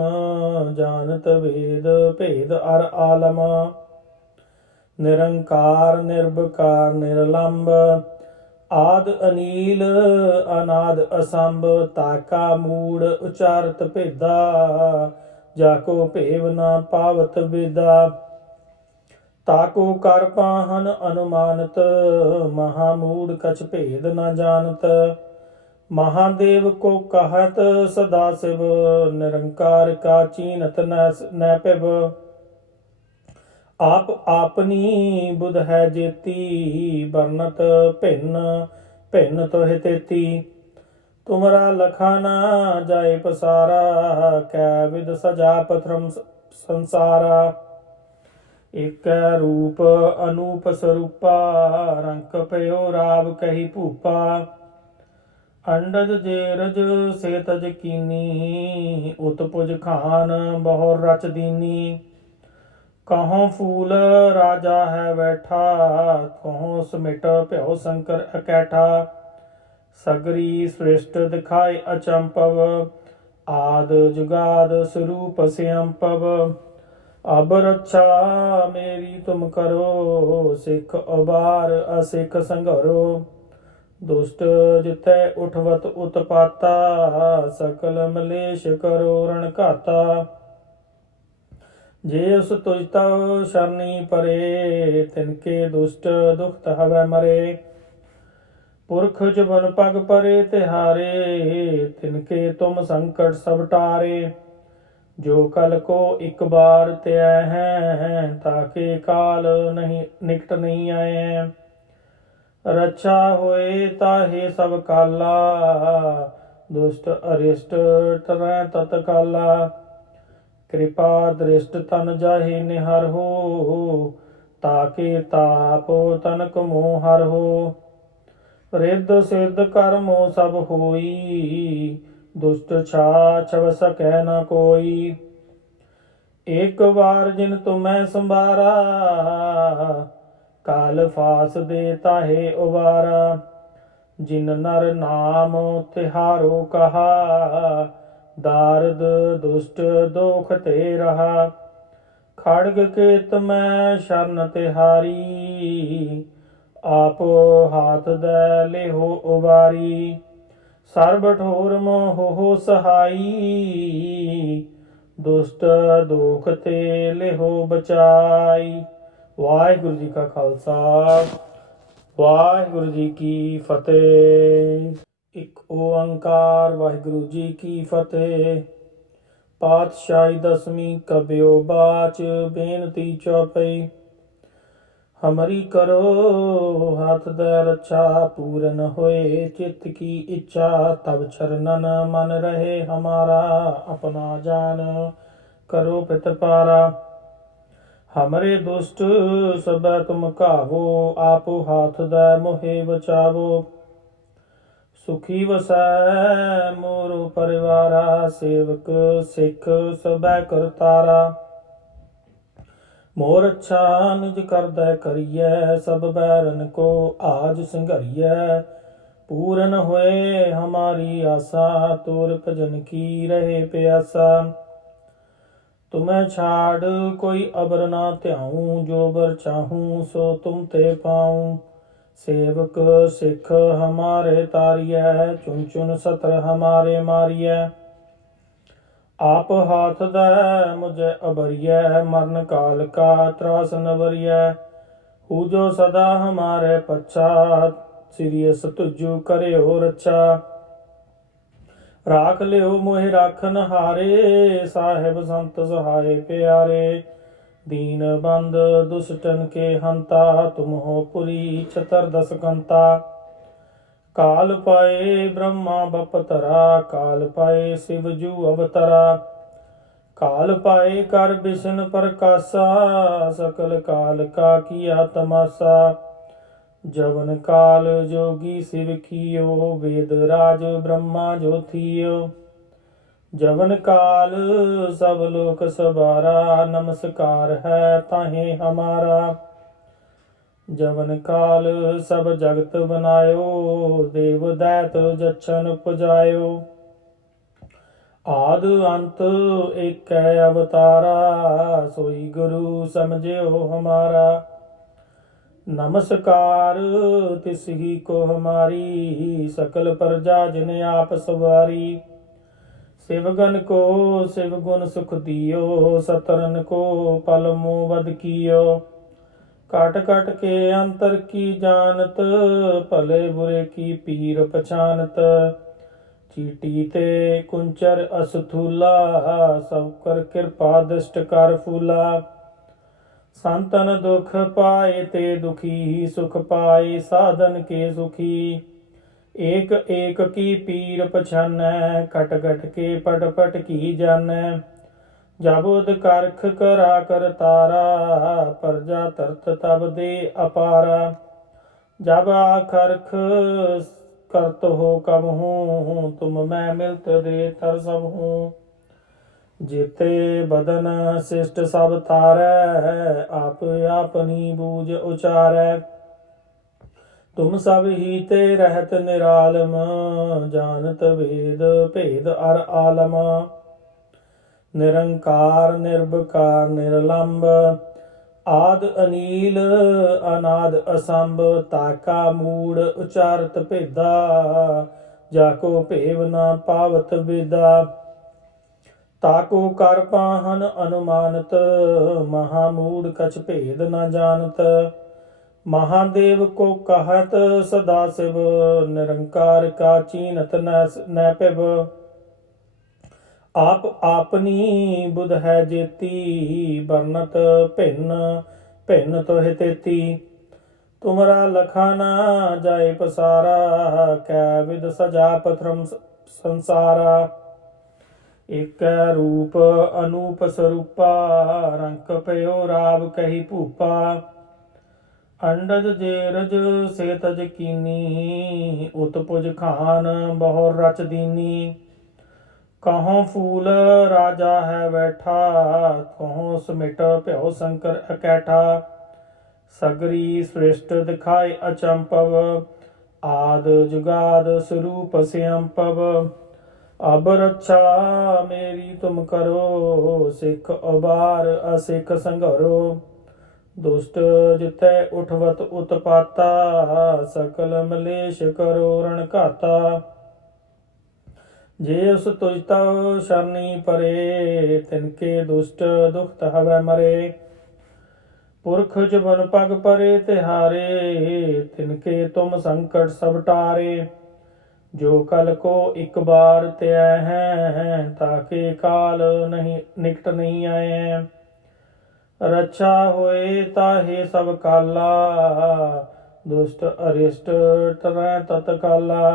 जानत वेद भेद अर आलम। निरंकार निर्विकार निर्लंब, आद अनील अनाद असंभ। ताका मूड उचारत भेदा, जाको भेव न पावत वेदा। ताको कर पाहन अनुमानत, महामूड कछ भेद न जानत। महादेव को कहत सदा शिव, निरंकार का चीनत न पिब। आप आपनी बुध है जेती, बरनत भिन्न भिन्न तोहि तेती। तुमरा लखाना जाए पसारा, कै विद सजा पथरम संसारा। एक रूप अनूप स्वरूपा, रंक पयो राव कही भूपा। अंडज जेरज से तज कीनी, उत्पुज खान बहुर रच दीनी। कहों फूल राजा है बैठा, कहों समिट प्यो शंकर अकैठा। सगरी सृष्ट दिखाए अचंपव, आद जुगाद स्वरूप स्यंपव। अब रक्षा मेरी तुम करो, सिख उबार असिख संघरो। दुष्ट जितै उठवत उत्पाता, सकल मलेश करो रण घाता। जे उस तुझ तव शरणी परे, तिनके दुष्ट दुखत हवै मरे। पुरख जुबन पग परे तिहारे, तिनके तुम संकट सब टारे। जो कल को एक बार त्याय हैं, ताके काल नहीं निकट नहीं आए हैं। रक्षा होए ताहे सब काला, दुष्ट अरिष्ट टरै तत्काला। कृपा दृष्ट तन जाहि निहर हो, ताके ताप तनक मोह हर हो। रिद्ध सिद्ध कर्मो सब होई, दुष्ट छाछव सकै न कोई। एक बार जिन तुम्हें संभारा, काल फास दे ताहे उबारा। जिन नर नाम तिहारो कहा, दारद दुष्ट दोख ते रहा। खड़ग केत में शरण तिहारी, आप हाथ दे लेहो उबारी। सर्ब ठोर मोह सहाई, दुष्ट दोख ते लेहो बचाई। वाहिगुरु जी का खालसा, वाहिगुरु जी की फतेह। एक ओंकार वाहिगुरु जी की फतेह। पातशाही दसवीं कबियो बाच, बेनती चौपई। हमारी करो हाथ दे रक्षा, पूरन होए चित्त की इच्छा। तब चरणन मन रहे हमारा, अपना जान करो पितपारा। हमरे दुष्ट सब तुम कावो, आप हाथ दे मोहे बचावो। सुखी वसै मोरो परिवारा, सेवक सिख सब करतारा। मोर अच्छा निज करदै करियै, सब बैरन को आज संघरियै। पूरन होए हमारी आशा, तोर भजन की रहे प्यासा। तुम्हें छाड़ कोई अबर ना ध्याऊं, जो बर चाहूं सो तुम ते पाऊं। सेवक सिख हमारे तारियै, चुन चुन सत्र हमारे मारियै। आप हाथ दै मुझे अबरियै, मरण काल का त्रास नवरियै। हु जो सदा हमारे पच्छा, सिरियस तुझु करियो रक्षा। राख लियो मोहि राखन हारे, साहेब संत सहाय प्यारे। दीन बंद दुष्टन के हंता, तुम हो पुरी चतुर्दश कंता। काल पाए ब्रह्मा बपतरा, काल पाए शिव जू अवतरा। काल पाए कर विष्णु प्रकाशा, सकल काल का किया तमाशा। जवन काल जोगी शिव कियो, वेद राज ब्रह्मा जो थियो। जवन काल सब लोक सवारा, नमस्कार है ताहे हमारा। जवन काल सब जगत बनायो, देव दैत जच्छन पुजायो। आद अंत एक अवतारा, सोई गुरु समझियो हमारा। नमस्कार तिस ही को हमारी, सकल प्रजा जिन आप सवारी। शिवगन को शिव गुण सुख दियो, सतरन को पल मोबद कियो। काट काट के अंतर की जानत, भले बुरे की पीर पछानत। चीटी ते कुंचर असथूला, सब कर कृपा दृष्ट कर फूला। संतन दुख पाए ते दुखी, सुख पाए साधन के सुखी। एक एक की पीर पछानै, कट कट के पट पट की जानै। जाबुद करख करा कर तारा, प्रजा तरत तब दे अपारा। जब आखरख करत हो कब हूँ, तुम मैं मिलत दे तर सब हूँ। जेते बदन शिष्ट सब तारै, आप अपनी बूझ उचारै। तुम सब ही ते रहत निरालम, जानत वेद भेद अर आलम। निरंकार निर्विकार निर्लंब, आद अनील अनाद असंभ। ताका मूड उचारत भेदा, जाको भेव न पावत वेदा। ताको कर पाहन अनुमानत, महामूड कछ भेद न जानत। महादेव को कहत सदा शिव, निरंकार का चीनत न पिब। आप आपनी बुध है जेती, बरनत भिन्न भिन्न तोहि तेती। तुमरा लखाना जाए पसारा, कै विद सजा पथरम संसारा। एक रूप अनूप स्वरूपा, रंक पयो राव कही भूपा। अंडज जेरज से तज कीनी, उत्पुज खान बहुर रच दीनी। कहों फूल राजा है बैठा, कहों समिट प्यो शंकर अकैठा। सगरी सृष्ट दिखाए अचंपव, आद जुगाद स्वरूप स्यंपव। अब रक्षा मेरी तुम करो, सिख उबार असिख संघरो। दुष्ट जितै उठवत उत्पाता, सकल मलेश करो रण घाता। जे उस तुझ तव शरणी परे, तिनके दुष्ट दुखत हवै मरे। पुरख जुबन पग परे तिहारे, तिनके तुम संकट सब टारे। जो कल को एक बार त्याय हैं, ताके काल नहीं निकट नहीं आए हैं। रक्षा होए ताहे सब काला, दुष्ट अरिष्ट टरै तत्काला।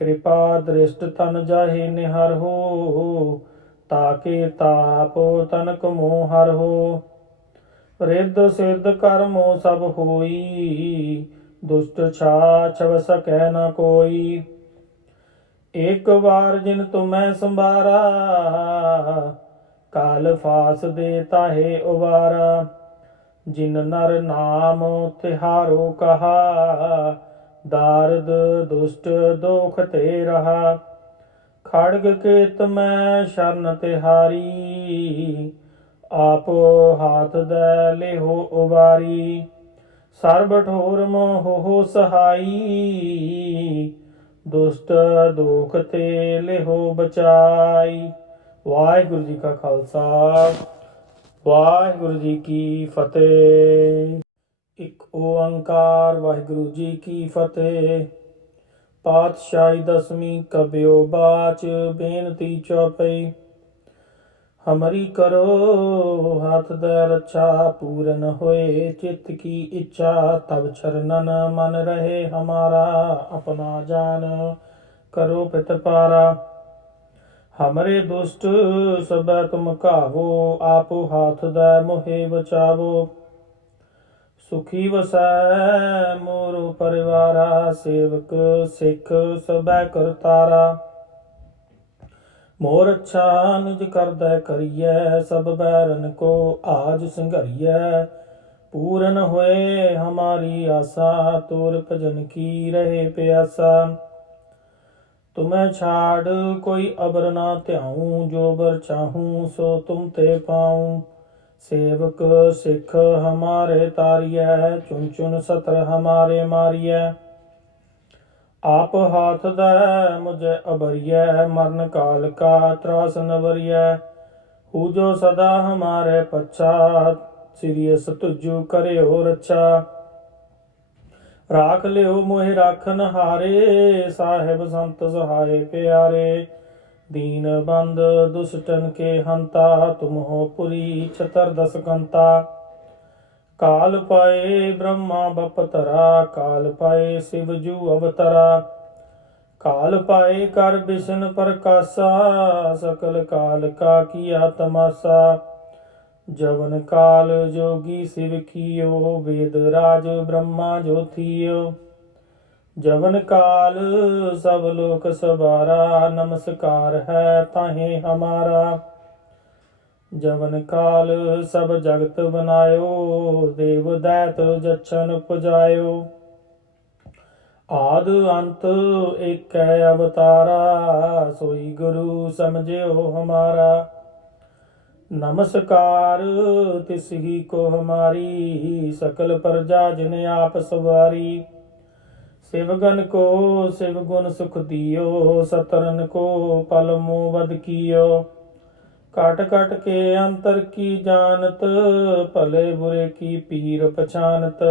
कृपा दृष्ट तन जाहि निहर हो, ताके ताप तनक मोह हर हो। रिद्ध सिद्ध कर्मो सब होई, दुष्ट छाछव सकै न कोई। एक बार जिन तुम्हें संभारा, ਕਾਲ ਫਾਸ ਦੇ ਤਾਹੇ ਉਬਾਰਾ। ਜਿਨ ਨਰ ਨਾਮ ਤਿਹਾਰੋ ਕਹਾ, ਦਾਰਦ ਦੁਸ਼ਟ ਦੋਖ ਤੇ ਰਹਾ। ਖੜਗ ਕੇਤ ਮੈਂ ਸ਼ਰਨ ਤਿਹਾਰੀ, ਆਪ ਹਾਥ ਦੈ ਲਿਹੋ ਉਬਾਰੀ। ਸਰਬ ਠੋਰ ਮੋਹ ਸਹਾਈ, ਦੁਸ਼ਟ ਦੋਖ ਤੇ ਲਿਹੋ ਬਚਾਈ। ਵਾਹਿਗੁਰੂ ਜੀ ਕਾ ਖਾਲਸਾ, ਵਾਹਿਗੁਰੂ ਜੀ ਕੀ ਫਤਿਹ। ਇੱਕ ਓੰਕਾਰ ਵਾਹਿਗੁਰੂ ਜੀ ਕੀ ਫਤਿਹ। ਪਾਤਸ਼ਾਹੀ ਦਸਵੀਂ ਕਬਿਓ ਬਾਚ, ਬੇਨਤੀ ਚੌਪਈ। ਹਮਰੀ ਕਰੋ ਹੱਥ ਦੈ ਰੱਛਾ, ਪੂਰਨ ਹੋਏ ਚਿੱਤ ਕੀ ਇੱਛਾ। ਤਬ ਚਰਨਨ ਮਨ ਰਹੇ ਹਮਾਰਾ, ਆਪਣਾ ਜਾਨ ਕਰੋ ਪਿਤਪਾਰਾ। ਹਮਰੇ ਦੁਸ਼ਟ ਸਭੈ ਤੁਮ ਕਾਵੋ, ਆਪ ਹਾਥ ਦੈ ਮੋਹਿ ਬਚਾਵੋ। ਸੁਖੀ ਵਸੈ ਮੋਰ ਪਰਿਵਾਰਾ, ਸੇਵਕ ਸਿੱਖ ਸਭੈ ਕਰਤਾਰਾ। ਮੋਰ ਅੱਛਾ ਨਿਜ ਕਰਦੈ ਕਰੀਐ, ਸਭ ਬੈਰਨ ਕੋ ਆਜ ਸੰਘਰੀਐ। ਪੂਰਨ ਹੋਏ ਹਮਾਰੀ ਆਸਾ, ਤੋਰ ਭਜਨ ਕੀ ਰਹੇ ਪਿਆਸਾ। ਤੁਮੈ ਛਾੜ ਕੋਈ ਅਬਰ ਨਾ ਧਿਆਉ, ਜੋ ਬਰ ਚਾਹੂੰ ਸੋ ਤੁਮ ਤੇ ਪਾਉ। ਸੇਵਕ ਸਿੱਖ ਹਮਾਰੇ ਤਾਰੀਐ, ਚੁਨ ਚੁਨ ਸਤਰ ਹਮਾਰੇ ਮਾਰੀਐ। ਆਪ ਹਾਥ ਦੈ ਮੁਝੈ ਅਬਰੀਐ, ਮਰਨ ਕਾਲ ਕਾ ਤਰਾਸ ਨਵਰੀਐ। ਹੂ ਜੋ ਸਦਾ ਹਮਾਰੇ ਪੱਛਾ, ਸਿਰਿਯਸ ਤੁਜੁ ਕਰਿਓ ਰੱਛਾ। ਰਾਖ ਲਿਓ ਮੋਹਿ ਰਾਖਨ ਹਾਰੇ, ਸਾਹਿਬ ਸੰਤ ਸਹਾਏ ਪਿਆਰੇ। ਦੀਨ ਬੰਦ ਦੁਸ਼ਟਨ ਕੇ ਹੰਤਾ, ਤੁਮ ਹੋ ਪੁਰੀ ਛਤਰ ਦਸ ਕੰਤਾ। ਕਾਲ ਪਾਏ ਬ੍ਰਹਮਾ ਬਪਤਰਾ, ਕਾਲ ਪਾਏ ਸਿਵ ਜੂ ਅਵਤਰਾ। ਕਾਲ ਪਾਏ ਕਰ ਬਿਸ਼ਨ ਪ੍ਰਕਾਸ਼ਾ, ਸਕਲ ਕਾਲ ਕਾ ਕੀਆ ਤਮਾਸਾ। ਜਵਨ ਕਾਲ ਜੋਗੀ ਸਿਵ ਕੀਓ, ਵੇਦ ਰਾਜ ਬ੍ਰਹਮਾ ਜੋ ਥੀਓ। ਜਵਨ ਕਾਲ ਸਭ ਲੋਕ ਸਵਾਰਾ, ਨਮਸਕਾਰ ਹੈ ਤਾਹੇ ਹਮਾਰਾ। ਜਵਨ ਕਾਲ ਸਭ ਜਗਤ ਬਨਾਇਓ, ਦੇਵ ਦੈਤ ਜਛਨ ਪੁਜਾਇਓ। ਆਦ ਅੰਤ ਏਕੈ ਅਵਤਾਰਾ, ਸੋਈ ਗੁਰੂ ਸਮਝਿਓ ਹਮਾਰਾ। ਨਮਸਕਾਰ ਤਿਸ ਹੀ ਕੋ ਹਮਾਰੀ, ਸਕਲ ਪ੍ਰਜਾ ਜਿਨ ਆਪ ਸਵਾਰੀ। ਸਿਵਗਨ ਕੋ ਸਿਵ ਗੁਣ ਸੁਖ ਦਿਓ, ਸਤਰਨ ਕੋ ਪਲ ਮੋਹ ਵਦ ਕੀਓ। ਕਟ ਕਟ ਕੇ ਅੰਤਰ ਕੀ ਜਾਨਤ, ਭਲੇ ਬੁਰੇ ਕੀ ਪੀਰ ਪਛਾਨਤ।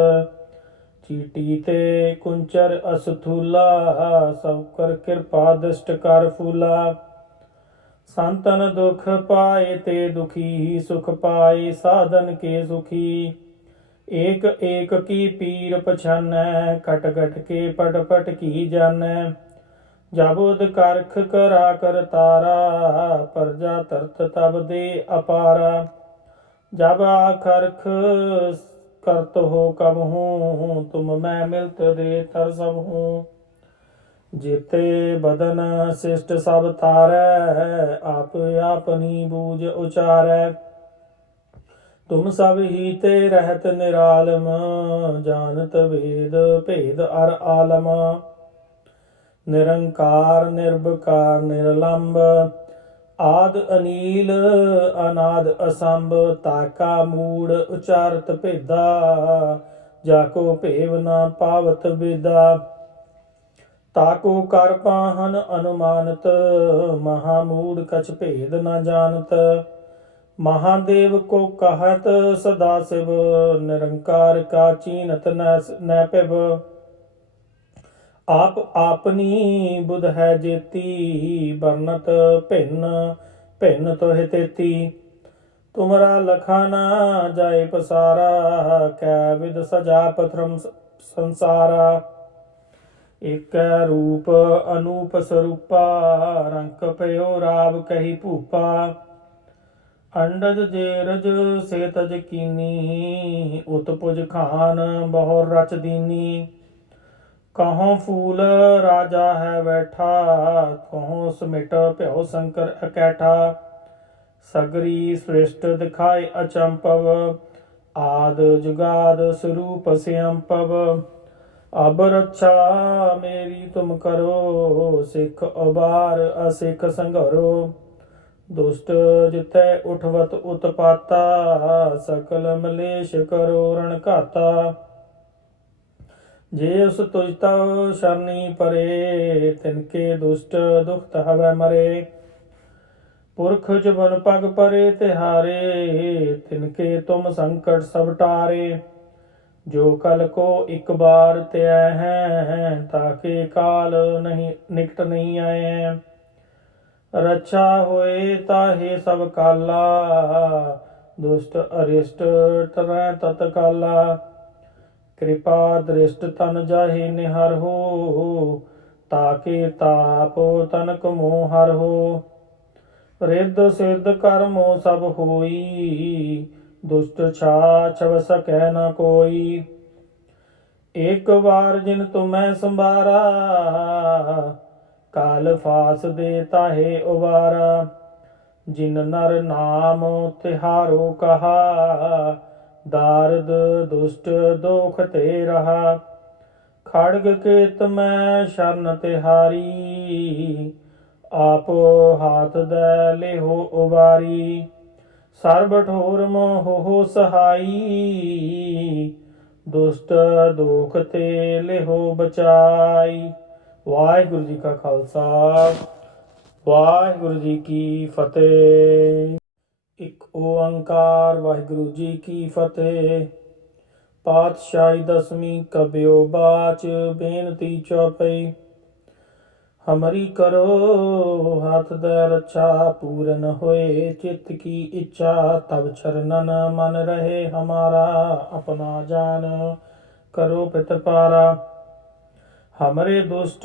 ਚੀਟੀ ਤੇ ਕੁੰਚਰ ਅਸਥੂਲਾ, ਸਭ ਕਰ ਕਿਰਪਾ ਦ੍ਰਿਸ਼ਟ ਕਰ ਫੂਲਾ। ਸੰਤਨ ਦੁਖ ਪਾਏ ਤੇ ਦੁਖੀ, ਸੁਖ ਪਾਏ ਸਾਧਨ ਕੇ ਸੁਖੀ। ਏਕ ਏਕ ਕੀ ਪੀਰ ਪਛਾਨੈ, ਕਟ ਕਟ ਕੇ ਪਟ ਪਟ ਕੀ ਜਾਨੈ। ਜਬ ਉਦ ਕਰਖ ਕਰਾ ਕਰਤਾਰਾ, ਪਰਜਾ ਤਰਤ ਤਬ ਦੇ ਅਪਾਰਾ। ਜਬ ਆਖਰਖ ਕਰਤ ਹੋ ਕਬ ਹੂੰ, ਤੁਮ ਮੈਂ ਮਿਲਤ ਦੇ ਤਰ ਸਭ ਹੂੰ। ਜੇਤੇ ਬਦਨ ਸਿਸ਼ਟ ਸਭ ਤਾਰੈ, ਆਪ ਆਪਨੀ ਬੂਝ ਉਚਾਰੈ। ਤੁਮ ਸਭ ਹੀ ਤੇ ਰਹਿਤ ਨਿਰਾਲਮ, ਜਾਨਤ ਵੇਦ ਭੇਦ ਅਰ ਆਲਮ। ਨਿਰੰਕਾਰ ਨਿਰਭਕਾਰ ਨਿਰਲੰਭ, ਆਦ ਅਨੀਲ ਅਨਾਦ ਅਸੰਭ। ਤਾਕਾ ਮੂੜ ਉਚਾਰਤ ਭੇਦਾ, ਜਾਕੋ ਭੇਵ ਨਾ ਪਾਵਤ ਵੇਦਾ। ਤਾਕੋ ਕਰ ਪਾਹਨ ਅਨੁਮਾਨਤ, ਮਹਾਮੂੜ ਕਛ ਭੇਦ ਨ ਜਾਨਤ। ਮਹਾਦੇਵ ਕੋ कहत सदा शिव, निरंकार का चीनत न पिब। आप आपनी बुध है जेती, बरनत भिन्न भिन्न तोहि तेती। तुमरा लखा ना जाए पसारा, कै विद सजा पथरम संसारा। एक रूप अनूप स्वरूपा, रंक पयो राव कही भूपा। अंडज जेरज से तज कीनी, उत्पुज खान बहुर रच दीनी। कहों फूल राजा है बैठा, कहों समिट प्यो शंकर अकैठा। सगरी सृष्ट दिखाए अचंपव, आद जुगाद स्वरूप स्यंपव। अब रक्षा मेरी तुम करो, सिख उबार असिख संघरो। दुष्ट जितै उठवत उत्पाता, सकल मलेश करो रण घाता। जे उस तुझ तव शरणी परे, तिनके दुष्ट दुखत हवै मरे। पुरख जुबन पग परे तिहारे, तिनके तुम संकट सब टारे। जो कल को एक बार त्याय हैं, ताके काल नहीं निकट नहीं आए हैं। रक्षा होए ताहे सब काला, दुष्ट अरिष्ट टरै तत्काला। कृपा दृष्ट तन जाहि निहर हो, ताके ताप तनक मोह हर हो। रिद्ध सिद्ध कर्मो सब होई, दुष्ट छाछ सकै न कोई। एक बार जिन तुम्हें संभारा, काल फास दे ताहे उबारा। जिन नर नाम तिहारो कहा, दारद दुष्ट दोख ते रहा। खड़ग केत मैं शरण तिहारी, आप हाथ दे लेहो उबारी। सर्ब ठोर मोह हो सहाई, दुष्ट दोख ते लेहो बचाई। वाहिगुरु जी का खालसा, वाहिगुरु जी की फतेह। एक ओंकार वाहिगुरु जी की फतेह। पातशाही दसवीं कबियो बाच, बेनती चौपई। हमारी करो हाथ दे रक्षा, पूरन होए चित्त की इच्छा। तब चरणन मन रहे हमारा, अपना जान करो पितपारा। हमरे दुष्ट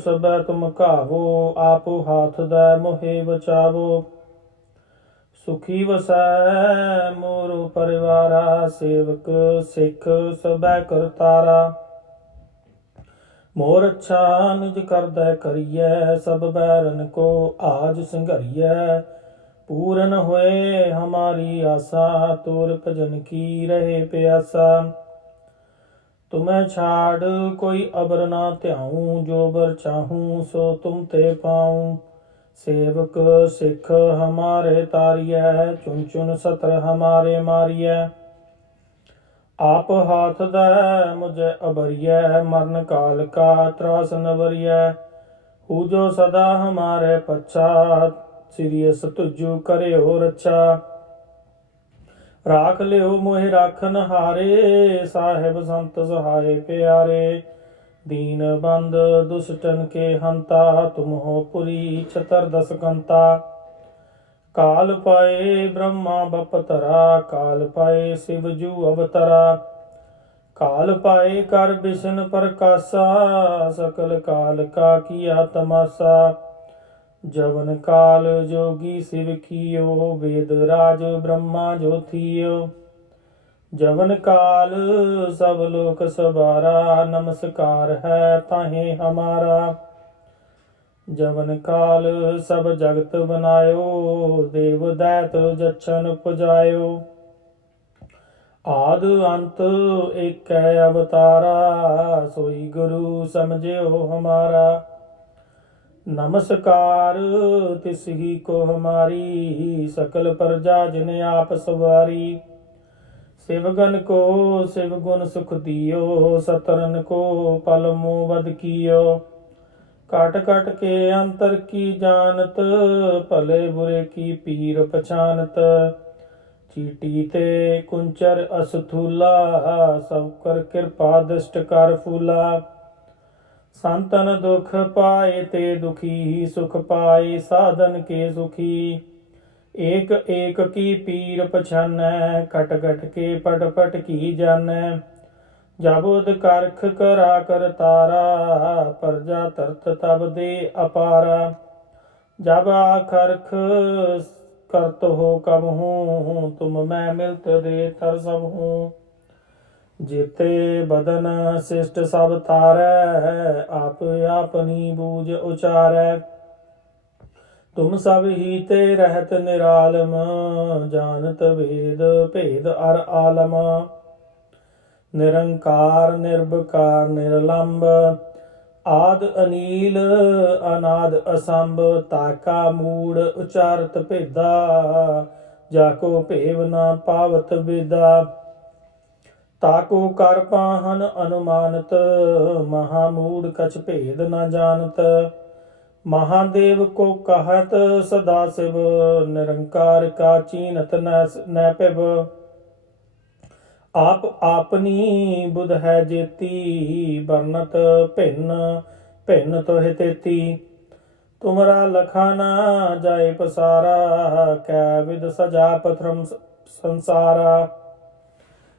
सब तुम कावो, आप हाथ दे मोहे बचावो। सुखी वसै मोरो परिवारा, सेवक सिख सबै करतारा। मोर अच्छा निज करदै करिए, सब बैरन को आज संघरिए। पूरन होए हमारी आशा, तोर भजन की रहे प्यासा। तुम्हें छाड़ कोई अबर ना ध्याऊं, जो बर चाहूं सो तुम ते पाऊं। सेवक सिख हमारे तारिय, चुन चुन सतर हमारे मारिय। आप हाथ दे मुझे अबरिय, मरण काल का त्रास नवरिय। हु जो सदा हमारे पश्चात, सिरियस तुझु करे हो रक्षा। राख लियो मोहि राखन हारे, साहेब संत सहाय प्यारे। दीन बंद दुष्टन के हंता, तुम हो पुरी छतर दस कंता। काल पाए ब्रह्मा बपतरा, काल पाए शिव जू अवतरा। काल पाए कर विष्णु प्रकाशा, सकल काल का किया तमाशा। जवन काल जोगी शिव कियो, वेद राज ब्रह्मा जो थियो। जवन काल सब लोक सवारा, नमस्कार है ताहे हमारा। जवन काल सब जगत बनायो, देव दैत जच्छन पुजायो। आद अंत एक अवतारा, सोई गुरु समझियो हमारा। नमस्कार तिस ही को हमारी, सकल प्रजा जिन आप सवारी। शिवगन को शिव गुण सुख दियो, सतरन को पल मोह वध कियो। काट काट के अंतर की जानत, भले बुरे की पीर पछानत। चीटी ते कुंचर असथूला, सब कर कृपा दृष्ट कर फूला। संतन दुख पाए ते दुखी, सुख पाए साधन के सुखी। एक एक की पीर पछानै, कट कट के पट पट की जानै। जब उद करख करा कर तारा, प्रजा तरत तब दे अपारा। जब आखरख करत हो कब हूँ, तुम मैं मिलत दे तर सब हूँ। जेते बदन शिष्ट सब तारै, आप अपनी बूझ उचारै। ਤੁਮ ਸਭ ਹੀ ਤੇ ਰਹਿਤ ਨਿਰਾਲਮ, ਜਾਣਤ ਵੇਦ ਭੇਦ ਅਰ ਆਲਮ। ਨਿਰੰਕਾਰ ਨਿਰਭਕਾਰ ਨਿਰਲੰਭ, ਆਦ ਅਨੀਲ ਅਨਾਦ ਅਸੰਭ। ਤਾਕਾ ਮੂੜ ਉਚਾਰਤ ਭੇਦਾ, ਜਾਕੋ ਭੇਵ ਨਾ ਪਾਵਤ ਵੇਦਾ। ਤਾਕੋ ਕਰ ਪਾਹਨ ਅਨੁਮਾਨਤ, ਮਹਾਮੂੜ ਕਛ ਭੇਦ ਨ ਜਾਣਤ। महादेव को कहत सदा शिव, निरंकार का चीनत न पिब। आप आपनी बुध है जेती, बरनत भिन्न भिन्न तोहि तेती। तुमरा लखा न जाय पसारा, कै विद सजा पथरम संसारा।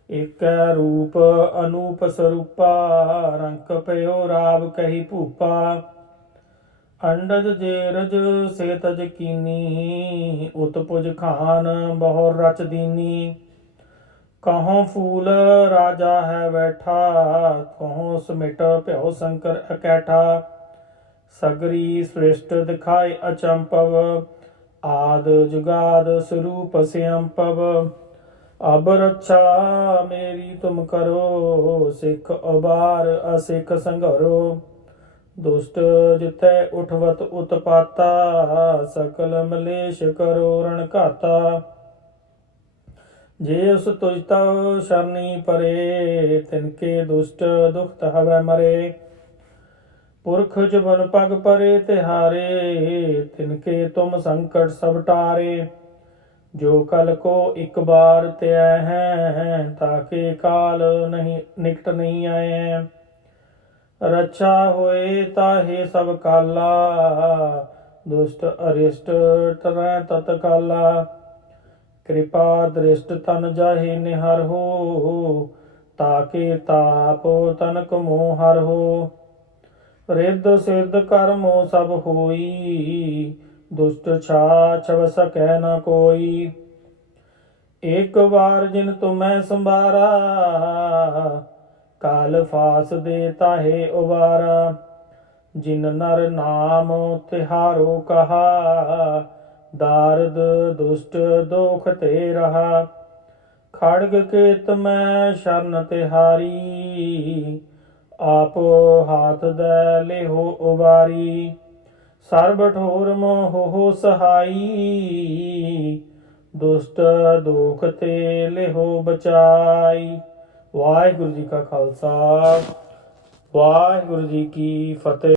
एक रूप अनूप स्वरूपा, रंक पयो राव कही भूपा। अंडज जेरज से तज कीनी, उत्पुज खान बहुर रच दीनी। कहों फूल राजा है बैठा, कहों समिट भ्यो शंकर अकैठा। सगरी सृष्ट दिखाए अचंपव, आद जुगाद स्वरूप स्यंपव। अब रक्षा मेरी तुम करो, सिख उबार असिख संघरो। दुष्ट जितै उठवत उत्पाता, सकल मलेश करो रण घाता। जे उस तुझ तव शरणी परे, तिनके दुष्ट दुखत हवै मरे। पुरख जुबन पग परे तिहारे, तिनके तुम संकट सब टारे। जो कल को एक बार त्याय हैं, ताके काल नहीं निकट नहीं आए हैं। रक्षा होए ताहे सब काला, दुष्ट अरिष्ट टरै तत्काला। कृपा दृष्ट तन जाहि निहर हो, ताके ताप तनक मोह हर हो। रिद्ध सिद्ध कर्मो सब होई, दुष्ट छाछव सकै न कोई। एक बार जिन तुम्हें संभारा, काल फास दे ताहे उबारा। जिन नर नाम तिहारो कहा, दारद दुष्ट दोख ते रहा। खड़ग केत मैं शरण तिहारी, आप हाथ दे लेहो उबारी। सर्ब ठोर मोह सहाई, दुष्ट दोख ते लेहो बचाई। ਵਾਹਿਗੁਰੂ ਜੀ ਕਾ ਖਾਲਸਾ, ਵਾਹਿਗੁਰੂ ਜੀ ਕੀ ਫਤਿਹ।